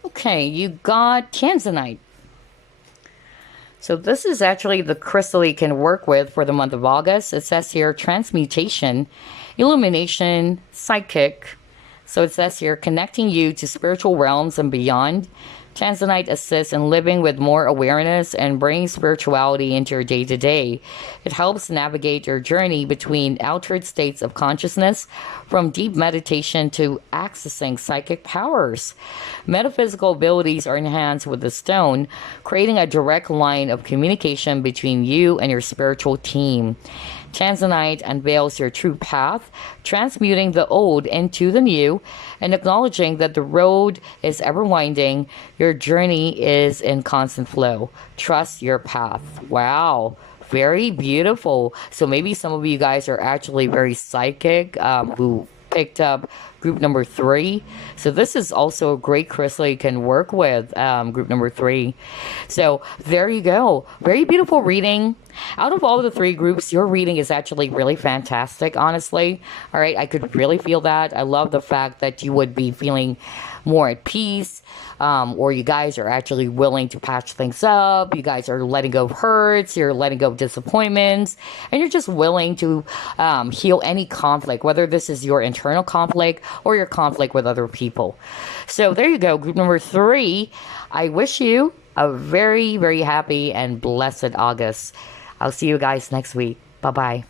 Okay, you got Tanzanite. So this is actually the crystal you can work with for the month of August. It says here transmutation, illumination, psychic. So it says here, connecting you to spiritual realms and beyond. Tanzanite assists in living with more awareness and bringing spirituality into your day-to-day. It helps navigate your journey between altered states of consciousness, from deep meditation to accessing psychic powers. Metaphysical abilities are enhanced with the stone, creating a direct line of communication between you and your spiritual team. Tanzanite unveils your true path, transmuting the old into the new, and acknowledging that the road is ever winding. Your journey is in constant flow. Trust your path. Wow. Very beautiful. So maybe some of you guys are actually very psychic, who picked up group number 3. So this is also a great crystal you can work with, group number 3. So there you go. Very beautiful reading. Out of all the 3 groups, your reading is actually really fantastic, honestly. All right, I could really feel that. I love the fact that you would be feeling more at peace, or you guys are actually willing to patch things up. You guys are letting go of hurts, you're letting go of disappointments, and you're just willing to heal any conflict, whether this is your internal conflict or your conflict with other people. So there you go, group number 3. I wish you a very, very happy and blessed August. I'll see you guys next week. Bye-bye.